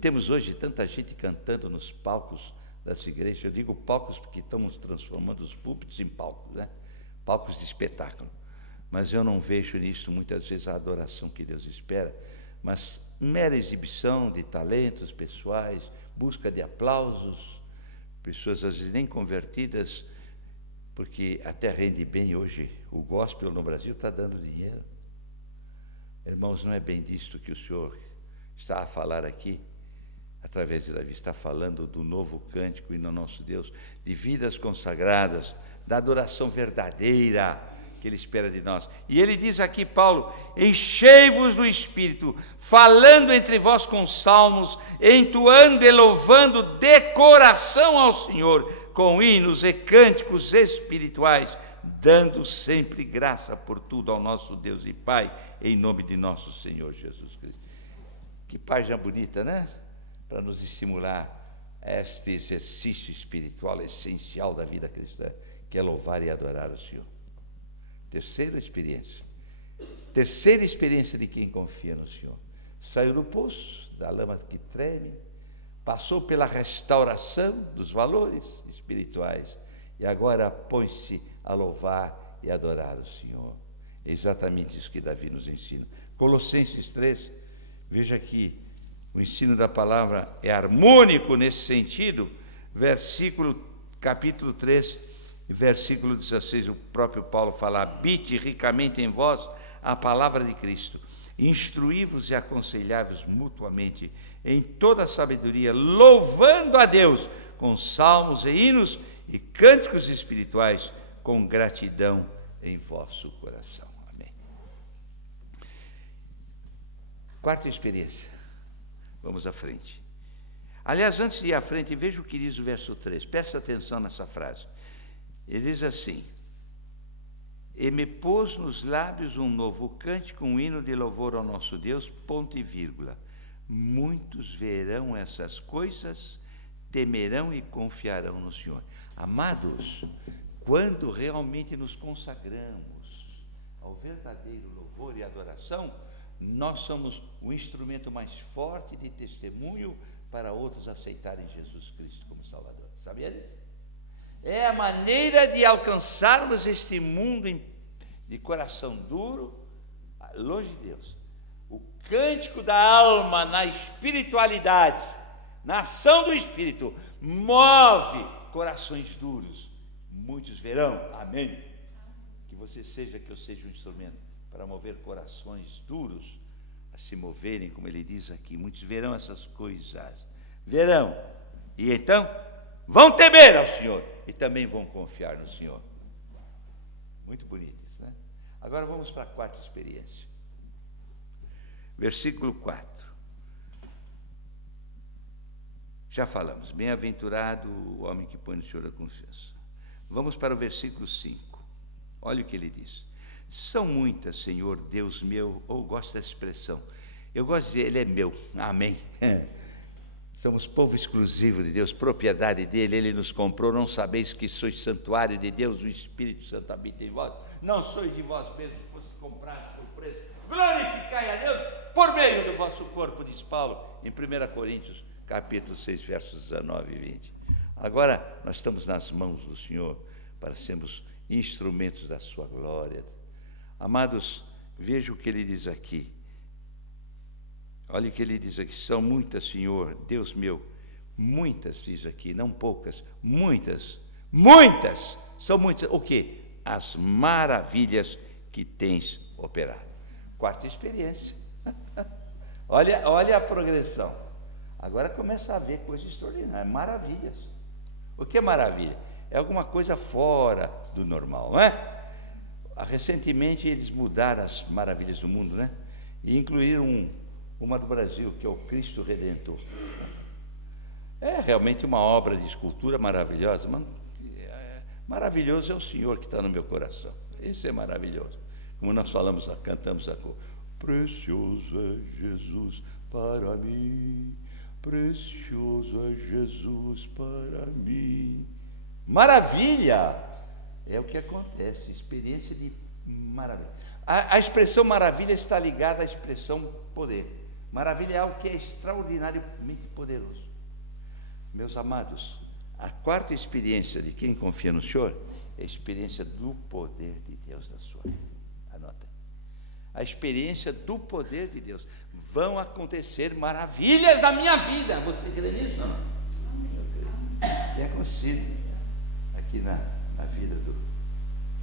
Temos hoje tanta gente cantando nos palcos das igrejas. Eu digo palcos porque estamos transformando os púlpitos em palcos, né? Palcos de espetáculo. Mas eu não vejo nisso muitas vezes a adoração que Deus espera, mas mera exibição de talentos pessoais, busca de aplausos, pessoas às vezes nem convertidas, porque até rende bem hoje. O gospel no Brasil está dando dinheiro. Irmãos, não é bem disto que o Senhor está a falar aqui. Através de Davi, está falando do novo cântico e no nosso Deus, de vidas consagradas, da adoração verdadeira, que Ele espera de nós. E ele diz aqui, Paulo: enchei-vos do Espírito, falando entre vós com salmos, entoando e louvando de coração ao Senhor, com hinos e cânticos espirituais, dando sempre graça por tudo ao nosso Deus e Pai, em nome de nosso Senhor Jesus Cristo. Que página bonita, né? Para nos estimular a este exercício espiritual essencial da vida cristã, que é louvar e adorar o Senhor. Terceira experiência de quem confia no Senhor. Saiu do poço, da lama que treme, passou pela restauração dos valores espirituais e agora põe-se a louvar e adorar o Senhor. É exatamente isso que Davi nos ensina. Colossenses 3, veja que o ensino da palavra é harmônico nesse sentido. Capítulo 3, versículo 16, o próprio Paulo fala: habite ricamente em vós a palavra de Cristo, instruí-vos e aconselhai-vos mutuamente em toda a sabedoria, louvando a Deus com salmos e hinos e cânticos espirituais, com gratidão em vosso coração. Amém. Quarta experiência. Vamos à frente. Aliás, antes de ir à frente, veja o que diz o verso 3. Presta atenção nessa frase. Ele diz assim: e me pôs nos lábios um novo cântico, um hino de louvor ao nosso Deus, ponto e vírgula. Muitos verão essas coisas, temerão e confiarão no Senhor. Amados, quando realmente nos consagramos ao verdadeiro louvor e adoração, nós somos o instrumento mais forte de testemunho para outros aceitarem Jesus Cristo como Salvador. Sabia disso? É a maneira de alcançarmos este mundo de coração duro, longe de Deus. O cântico da alma na espiritualidade, na ação do Espírito, move corações duros. Muitos verão, amém? Que você seja, que eu seja um instrumento para mover corações duros a se moverem, como ele diz aqui. Muitos verão essas coisas, verão, e então vão temer ao Senhor e também vão confiar no Senhor. Muito bonito isso, né? Agora vamos para a quarta experiência. Versículo 4. Já falamos, bem-aventurado o homem que põe no Senhor a confiança. Vamos para o versículo 5. Olha o que ele diz: são muitas, Senhor, Deus meu. Eu gosto dessa expressão. Eu gosto de dizer, Ele é meu. Amém. Somos povo exclusivo de Deus, propriedade dEle. Ele nos comprou. Não sabeis que sois santuário de Deus, o Espírito Santo habita em vós. Não sois de vós mesmos, foste comprados por preço. Glorificai a Deus por meio do vosso corpo, diz Paulo em 1 Coríntios, capítulo 6, versos 19 e 20. Agora nós estamos nas mãos do Senhor para sermos instrumentos da sua glória. Amados, veja o que ele diz aqui. Olha o que ele diz aqui: são muitas, Senhor, Deus meu. Muitas, diz aqui, não poucas, muitas, são muitas. O quê? As maravilhas que tens operado. Quarta experiência. Olha a progressão. Agora começa a ver coisas extraordinárias, maravilhas. O que é maravilha? É alguma coisa fora do normal, não é? Recentemente eles mudaram as maravilhas do mundo, né? E incluíram uma do Brasil, que é o Cristo Redentor. É realmente uma obra de escultura maravilhosa, mas maravilhoso é o Senhor que está no meu coração. Isso é maravilhoso. Como nós falamos, cantamos a cor. Precioso é Jesus para mim, precioso é Jesus para mim. Maravilha! É o que acontece, experiência de maravilha. A expressão maravilha está ligada à expressão poder. Maravilha é algo que é extraordinariamente poderoso. Meus amados, a quarta experiência de quem confia no Senhor é a experiência do poder de Deus na sua vida. Anota. A experiência do poder de Deus. Vão acontecer maravilhas na minha vida. Você crê nisso? Não. Tem acontecido aqui na vida do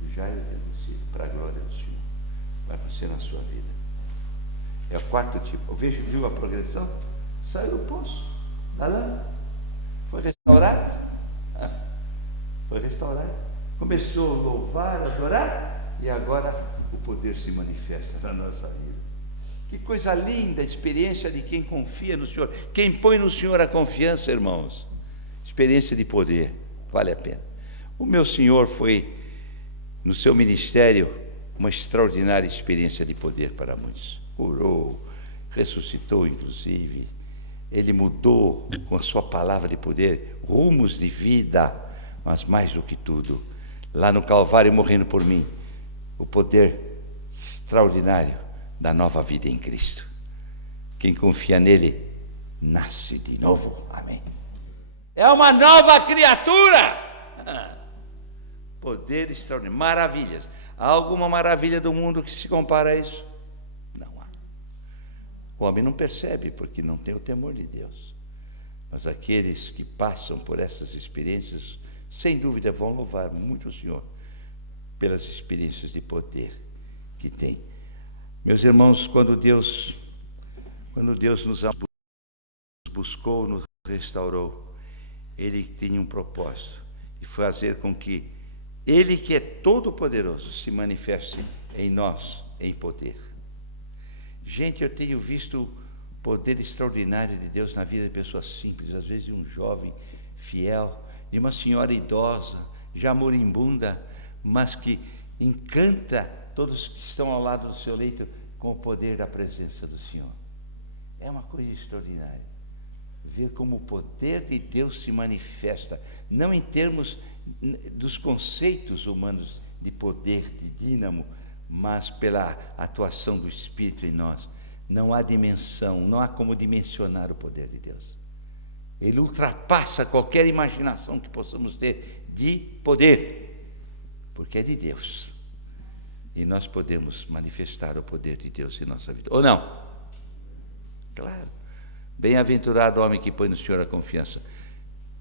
Jairo, tem acontecido para a glória do Senhor. Vai acontecer na sua vida. É o quarto tipo. Viu a progressão? Saiu do poço, da lama. Foi restaurado. Foi restaurado. Começou a louvar, a adorar. e agora o poder se manifesta na nossa vida. Que coisa linda a experiência de quem confia no Senhor, quem põe no Senhor a confiança, irmãos. Experiência de poder, vale a pena. O meu Senhor foi, no seu ministério, uma extraordinária experiência de poder para muitos. Curou, ressuscitou, inclusive. Ele mudou com a sua palavra de poder rumos de vida, mas mais do que tudo, lá no Calvário morrendo por mim, o poder extraordinário da nova vida em Cristo. Quem confia nele, nasce de novo. Amém. É uma nova criatura. Poder extraordinário, maravilhas. Há alguma maravilha do mundo que se compara a isso? Não há. O homem não percebe porque não tem o temor de Deus. Mas aqueles que passam por essas experiências, sem dúvida vão louvar muito o Senhor pelas experiências de poder que tem. Meus irmãos, quando Deus nos buscou, nos restaurou, Ele tinha um propósito, de fazer com que Ele, que é todo-poderoso, se manifeste em nós, em poder. Gente, eu tenho visto o poder extraordinário de Deus na vida de pessoas simples, às vezes de um jovem fiel, de uma senhora idosa, já moribunda, mas que encanta todos que estão ao lado do seu leito com o poder da presença do Senhor. É uma coisa extraordinária. Ver como o poder de Deus se manifesta, não em termos dos conceitos humanos de poder, de dínamo, mas pela atuação do Espírito em nós. Não há dimensão, não há como dimensionar o poder de Deus. Ele ultrapassa qualquer imaginação que possamos ter de poder, porque é de Deus. E nós podemos manifestar o poder de Deus em nossa vida. Ou não? Claro. Bem-aventurado o homem que põe no Senhor a confiança.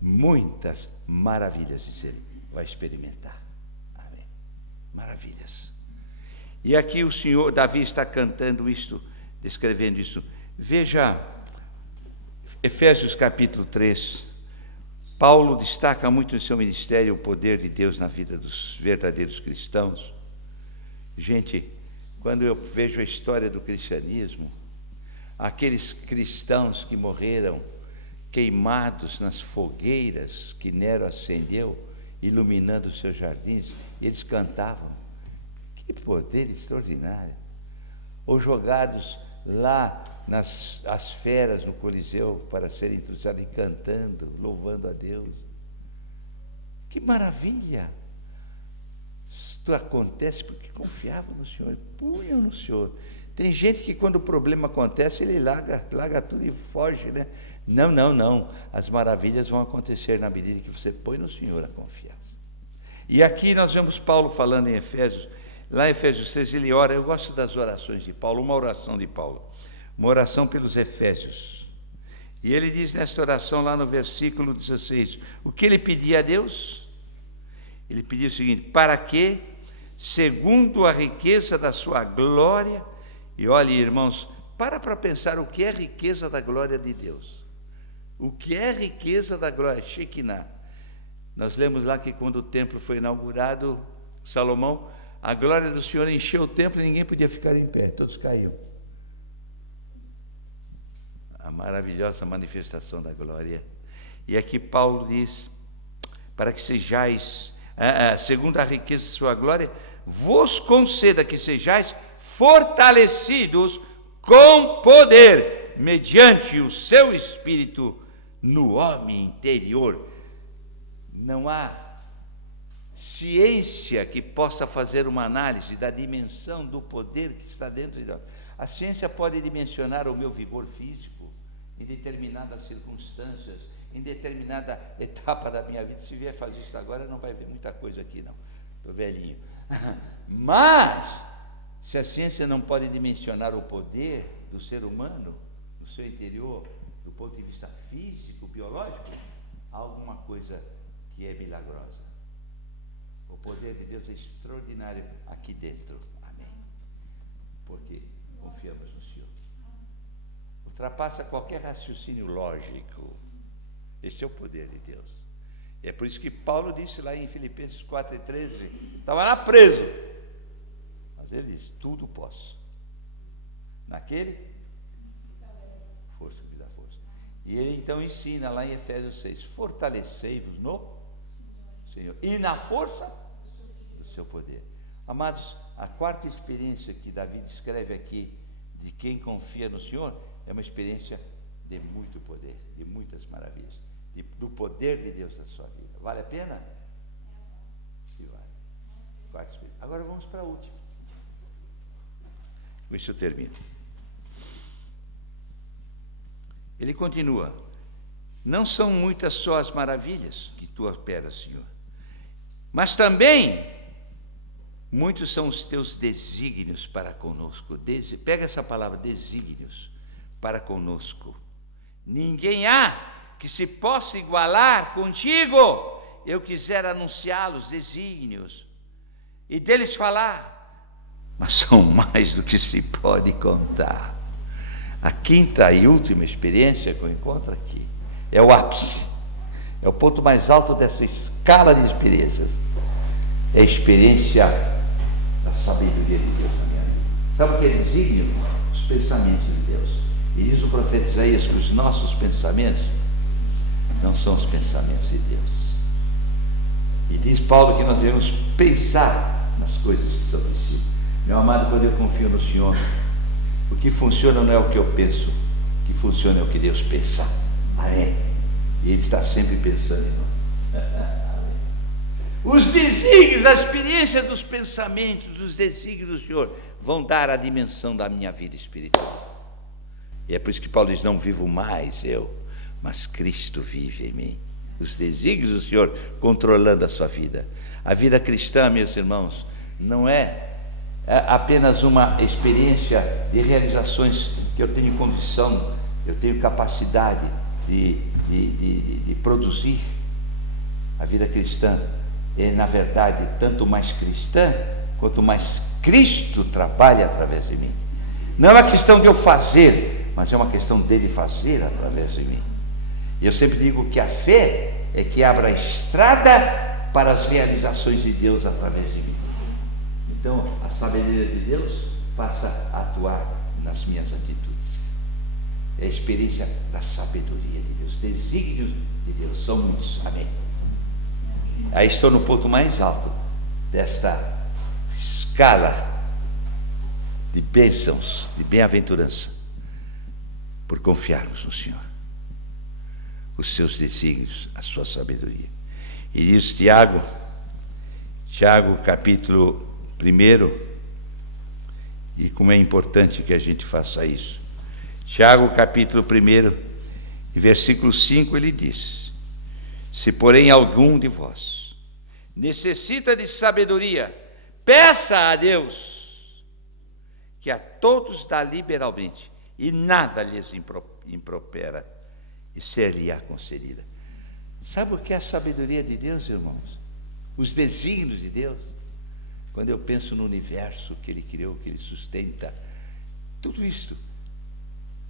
Muitas maravilhas, diz ele, vai experimentar. Amém. Maravilhas. E aqui o Senhor, Davi está cantando isto, descrevendo isto. Veja, Efésios capítulo 3. Paulo destaca muito no seu ministério o poder de Deus na vida dos verdadeiros cristãos. Gente, quando eu vejo a história do cristianismo, aqueles cristãos que morreram queimados nas fogueiras que Nero acendeu, iluminando os seus jardins, e eles cantavam. Que poder extraordinário! Ou jogados lá as feras no Coliseu para serem intrusados e cantando, louvando a Deus. Que maravilha! Isto acontece porque confiavam no Senhor, punham no Senhor. Tem gente que quando o problema acontece, ele larga tudo e foge, né? Não. As maravilhas vão acontecer na medida que você põe no Senhor a confiança. E aqui nós vemos Paulo falando em Efésios, lá em Efésios 3, ele ora, eu gosto das orações de Paulo, uma oração de Paulo, uma oração pelos Efésios. E ele diz nesta oração, lá no versículo 16, o que ele pedia a Deus? Ele pediu o seguinte, para que, segundo a riqueza da sua glória, e olhe, irmãos, para pensar o que é riqueza da glória de Deus. O que é riqueza da glória? Shekinah. Nós lemos lá que quando o templo foi inaugurado, Salomão, a glória do Senhor encheu o templo e ninguém podia ficar em pé, todos caíam. A maravilhosa manifestação da glória. E aqui Paulo diz, para que sejais, segundo a riqueza de sua glória, vos conceda que sejais fortalecidos com poder, mediante o seu Espírito no homem interior. Não há ciência que possa fazer uma análise da dimensão do poder que está dentro de nós. A ciência pode dimensionar o meu vigor físico em determinadas circunstâncias, em determinada etapa da minha vida. Se vier fazer isso agora, não vai ver muita coisa aqui, não. Estou velhinho. Mas se a ciência não pode dimensionar o poder do ser humano, no seu interior, do ponto de vista físico, biológico, há alguma coisa que é milagrosa. O poder de Deus é extraordinário aqui dentro. Amém. Porque confiamos no Senhor. Ultrapassa qualquer raciocínio lógico. Esse é o poder de Deus. E é por isso que Paulo disse lá em Filipenses 4:13, estava lá preso. Mas ele diz, tudo posso. Naquele? Força que me dá força. E ele então ensina lá em Efésios 6, fortalecei-vos no Senhor. E na força do seu poder. Amados, a quarta experiência que Davi descreve aqui, de quem confia no Senhor, é uma experiência de muito poder, de muitas maravilhas, do poder de Deus na sua vida. Vale a pena? Sim, vale. Quarta experiência. Agora vamos para a última. Com isso eu termino. Ele continua, não são muitas só as maravilhas que tu operas, Senhor, mas também muitos são os teus desígnios para conosco. Pega essa palavra, desígnios, para conosco. Ninguém há que se possa igualar contigo. Eu quisera anunciá-los, os desígnios, e deles falar, mas são mais do que se pode contar. A quinta e última experiência que eu encontro aqui é o ápice, é o ponto mais alto dessa escala de experiências. É a experiência da sabedoria de Deus na minha vida. Sabe o que é desígnio? Os pensamentos de Deus. E diz o profeta Isaías que os nossos pensamentos não são os pensamentos de Deus. E diz Paulo que nós devemos pensar nas coisas que são de si. Meu amado, quando eu confio no Senhor, o que funciona não é o que eu penso, o que funciona é o que Deus pensa. Amém. E Ele está sempre pensando em nós. Amém. Os desígnios, a experiência dos pensamentos, dos desígnios do Senhor, vão dar a dimensão da minha vida espiritual. E é por isso que Paulo diz, não vivo mais eu, mas Cristo vive em mim. Os desígnios do Senhor controlando a sua vida. A vida cristã, meus irmãos, não é apenas uma experiência de realizações que eu tenho condição, eu tenho capacidade de produzir. A vida cristã é, na verdade, tanto mais cristã, quanto mais Cristo trabalha através de mim. Não é uma questão de eu fazer, mas é uma questão dele fazer através de mim. E eu sempre digo que a fé é que abre a estrada para as realizações de Deus através de mim. Então, a sabedoria de Deus passa a atuar nas minhas atitudes. É a experiência da sabedoria de Deus. Desígnios de Deus são muitos. Amém. Aí estou no ponto mais alto desta escala de bênçãos, de bem-aventurança, por confiarmos no Senhor, os seus desígnios, a sua sabedoria. E diz Tiago capítulo 1, e como é importante que a gente faça isso. Tiago capítulo 1, e versículo 5, ele diz, se porém algum de vós necessita de sabedoria, peça a Deus, que a todos dá liberalmente, e nada lhes impropera, e ser-lhe-á concedida. Sabe o que é a sabedoria de Deus, irmãos? Os desígnios de Deus. Quando eu penso no universo que Ele criou, que Ele sustenta, tudo isso,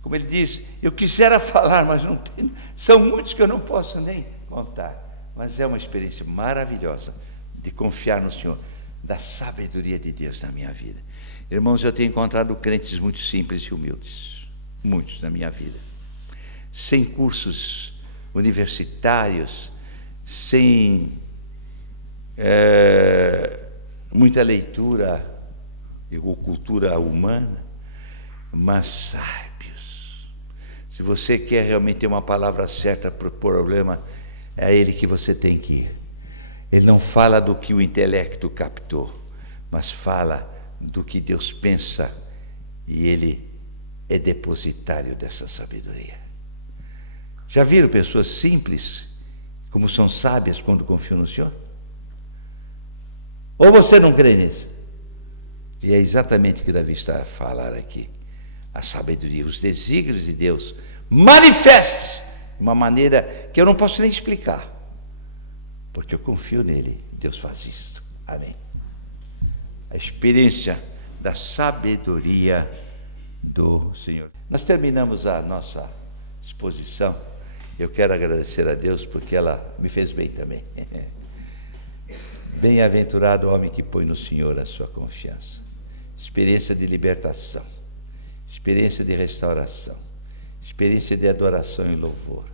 como Ele diz, eu quisera falar, mas não tenho, são muitos que eu não posso nem contar, mas é uma experiência maravilhosa de confiar no Senhor, da sabedoria de Deus na minha vida. Irmãos, eu tenho encontrado crentes muito simples e humildes, muitos na minha vida, sem cursos universitários, sem muita leitura ou cultura humana, mas sábios. Se você quer realmente ter uma palavra certa para o problema, é a Ele que você tem que ir. Ele não fala do que o intelecto captou, mas fala do que Deus pensa, e Ele é depositário dessa sabedoria. Já viram pessoas simples, como são sábias quando confiam no Senhor? Ou você não crê nisso? E é exatamente o que Davi está a falar aqui. A sabedoria, os desígnios de Deus manifestos de uma maneira que eu não posso nem explicar, porque eu confio nele. Deus faz isto. Amém. A experiência da sabedoria do Senhor. Nós terminamos a nossa exposição. Eu quero agradecer a Deus porque ela me fez bem também. Bem-aventurado o homem que põe no Senhor a sua confiança. experiência de libertação, experiência de restauração, experiência de adoração e louvor,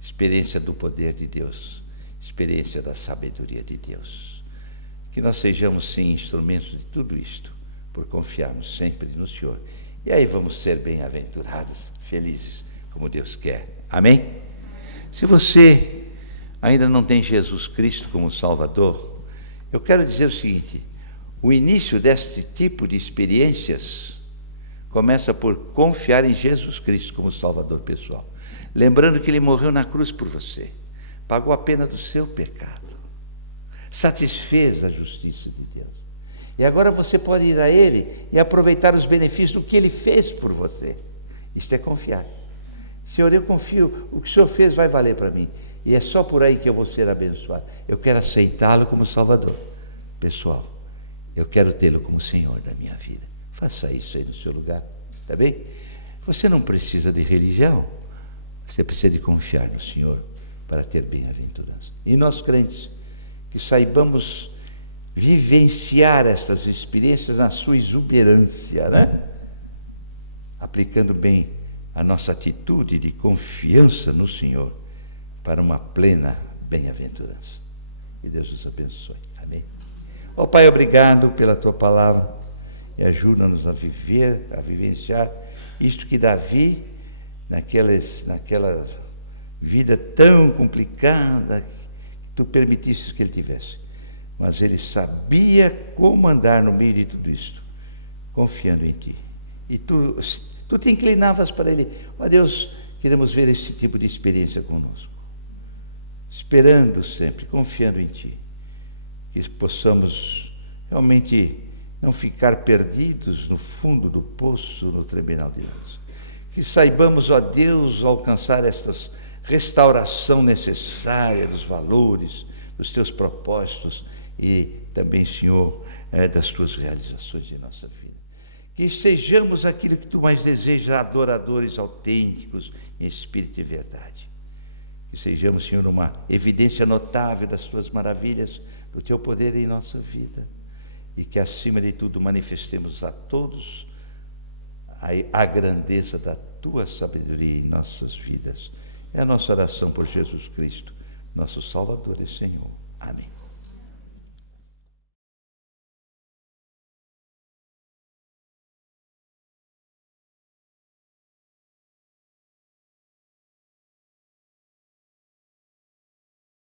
experiência do poder de Deus, experiência da sabedoria de Deus. Que nós sejamos, sim, instrumentos de tudo isto, por confiarmos sempre no Senhor. E aí vamos ser bem-aventurados, felizes, como Deus quer. Amém? Se você ainda não tem Jesus Cristo como Salvador, eu quero dizer o seguinte: o início deste tipo de experiências começa por confiar em Jesus Cristo como Salvador pessoal. Lembrando que Ele morreu na cruz por você, pagou a pena do seu pecado, satisfez a justiça de Deus. E agora você pode ir a Ele e aproveitar os benefícios do que Ele fez por você. Isto é confiar. Senhor, eu confio, o que o Senhor fez vai valer para mim. E é só por aí que eu vou ser abençoado. Eu quero aceitá-lo como Salvador pessoal. Eu quero tê-lo como Senhor da minha vida. Faça isso aí no seu lugar, tá bem? Você não precisa de religião, você precisa de confiar no Senhor para ter bem-aventurança. E nós crentes, que saibamos vivenciar estas experiências na sua exuberância, né? Aplicando bem a nossa atitude de confiança no Senhor para uma plena bem-aventurança. Que Deus os abençoe. Amém. Ó Pai, obrigado pela Tua palavra e ajuda-nos a viver, a vivenciar isto que Davi, naquela vida tão complicada, que Tu permitiste que ele tivesse. Mas ele sabia como andar no meio de tudo isto, confiando em Ti. E Tu te inclinavas para ele. Ó Deus, queremos ver esse tipo de experiência conosco. Esperando sempre, confiando em Ti. Que possamos realmente não ficar perdidos no fundo do poço, no tribunal de Deus. Que saibamos, ó Deus, alcançar esta restauração necessária dos valores, dos Teus propósitos e também, Senhor, das Tuas realizações em nossa vida. Que sejamos aquilo que Tu mais desejas, adoradores autênticos em espírito e verdade. Que sejamos, Senhor, uma evidência notável das Tuas maravilhas, do Teu poder em nossa vida. E que, acima de tudo, manifestemos a todos a grandeza da Tua sabedoria em nossas vidas. É a nossa oração por Jesus Cristo, nosso Salvador e Senhor. Amém.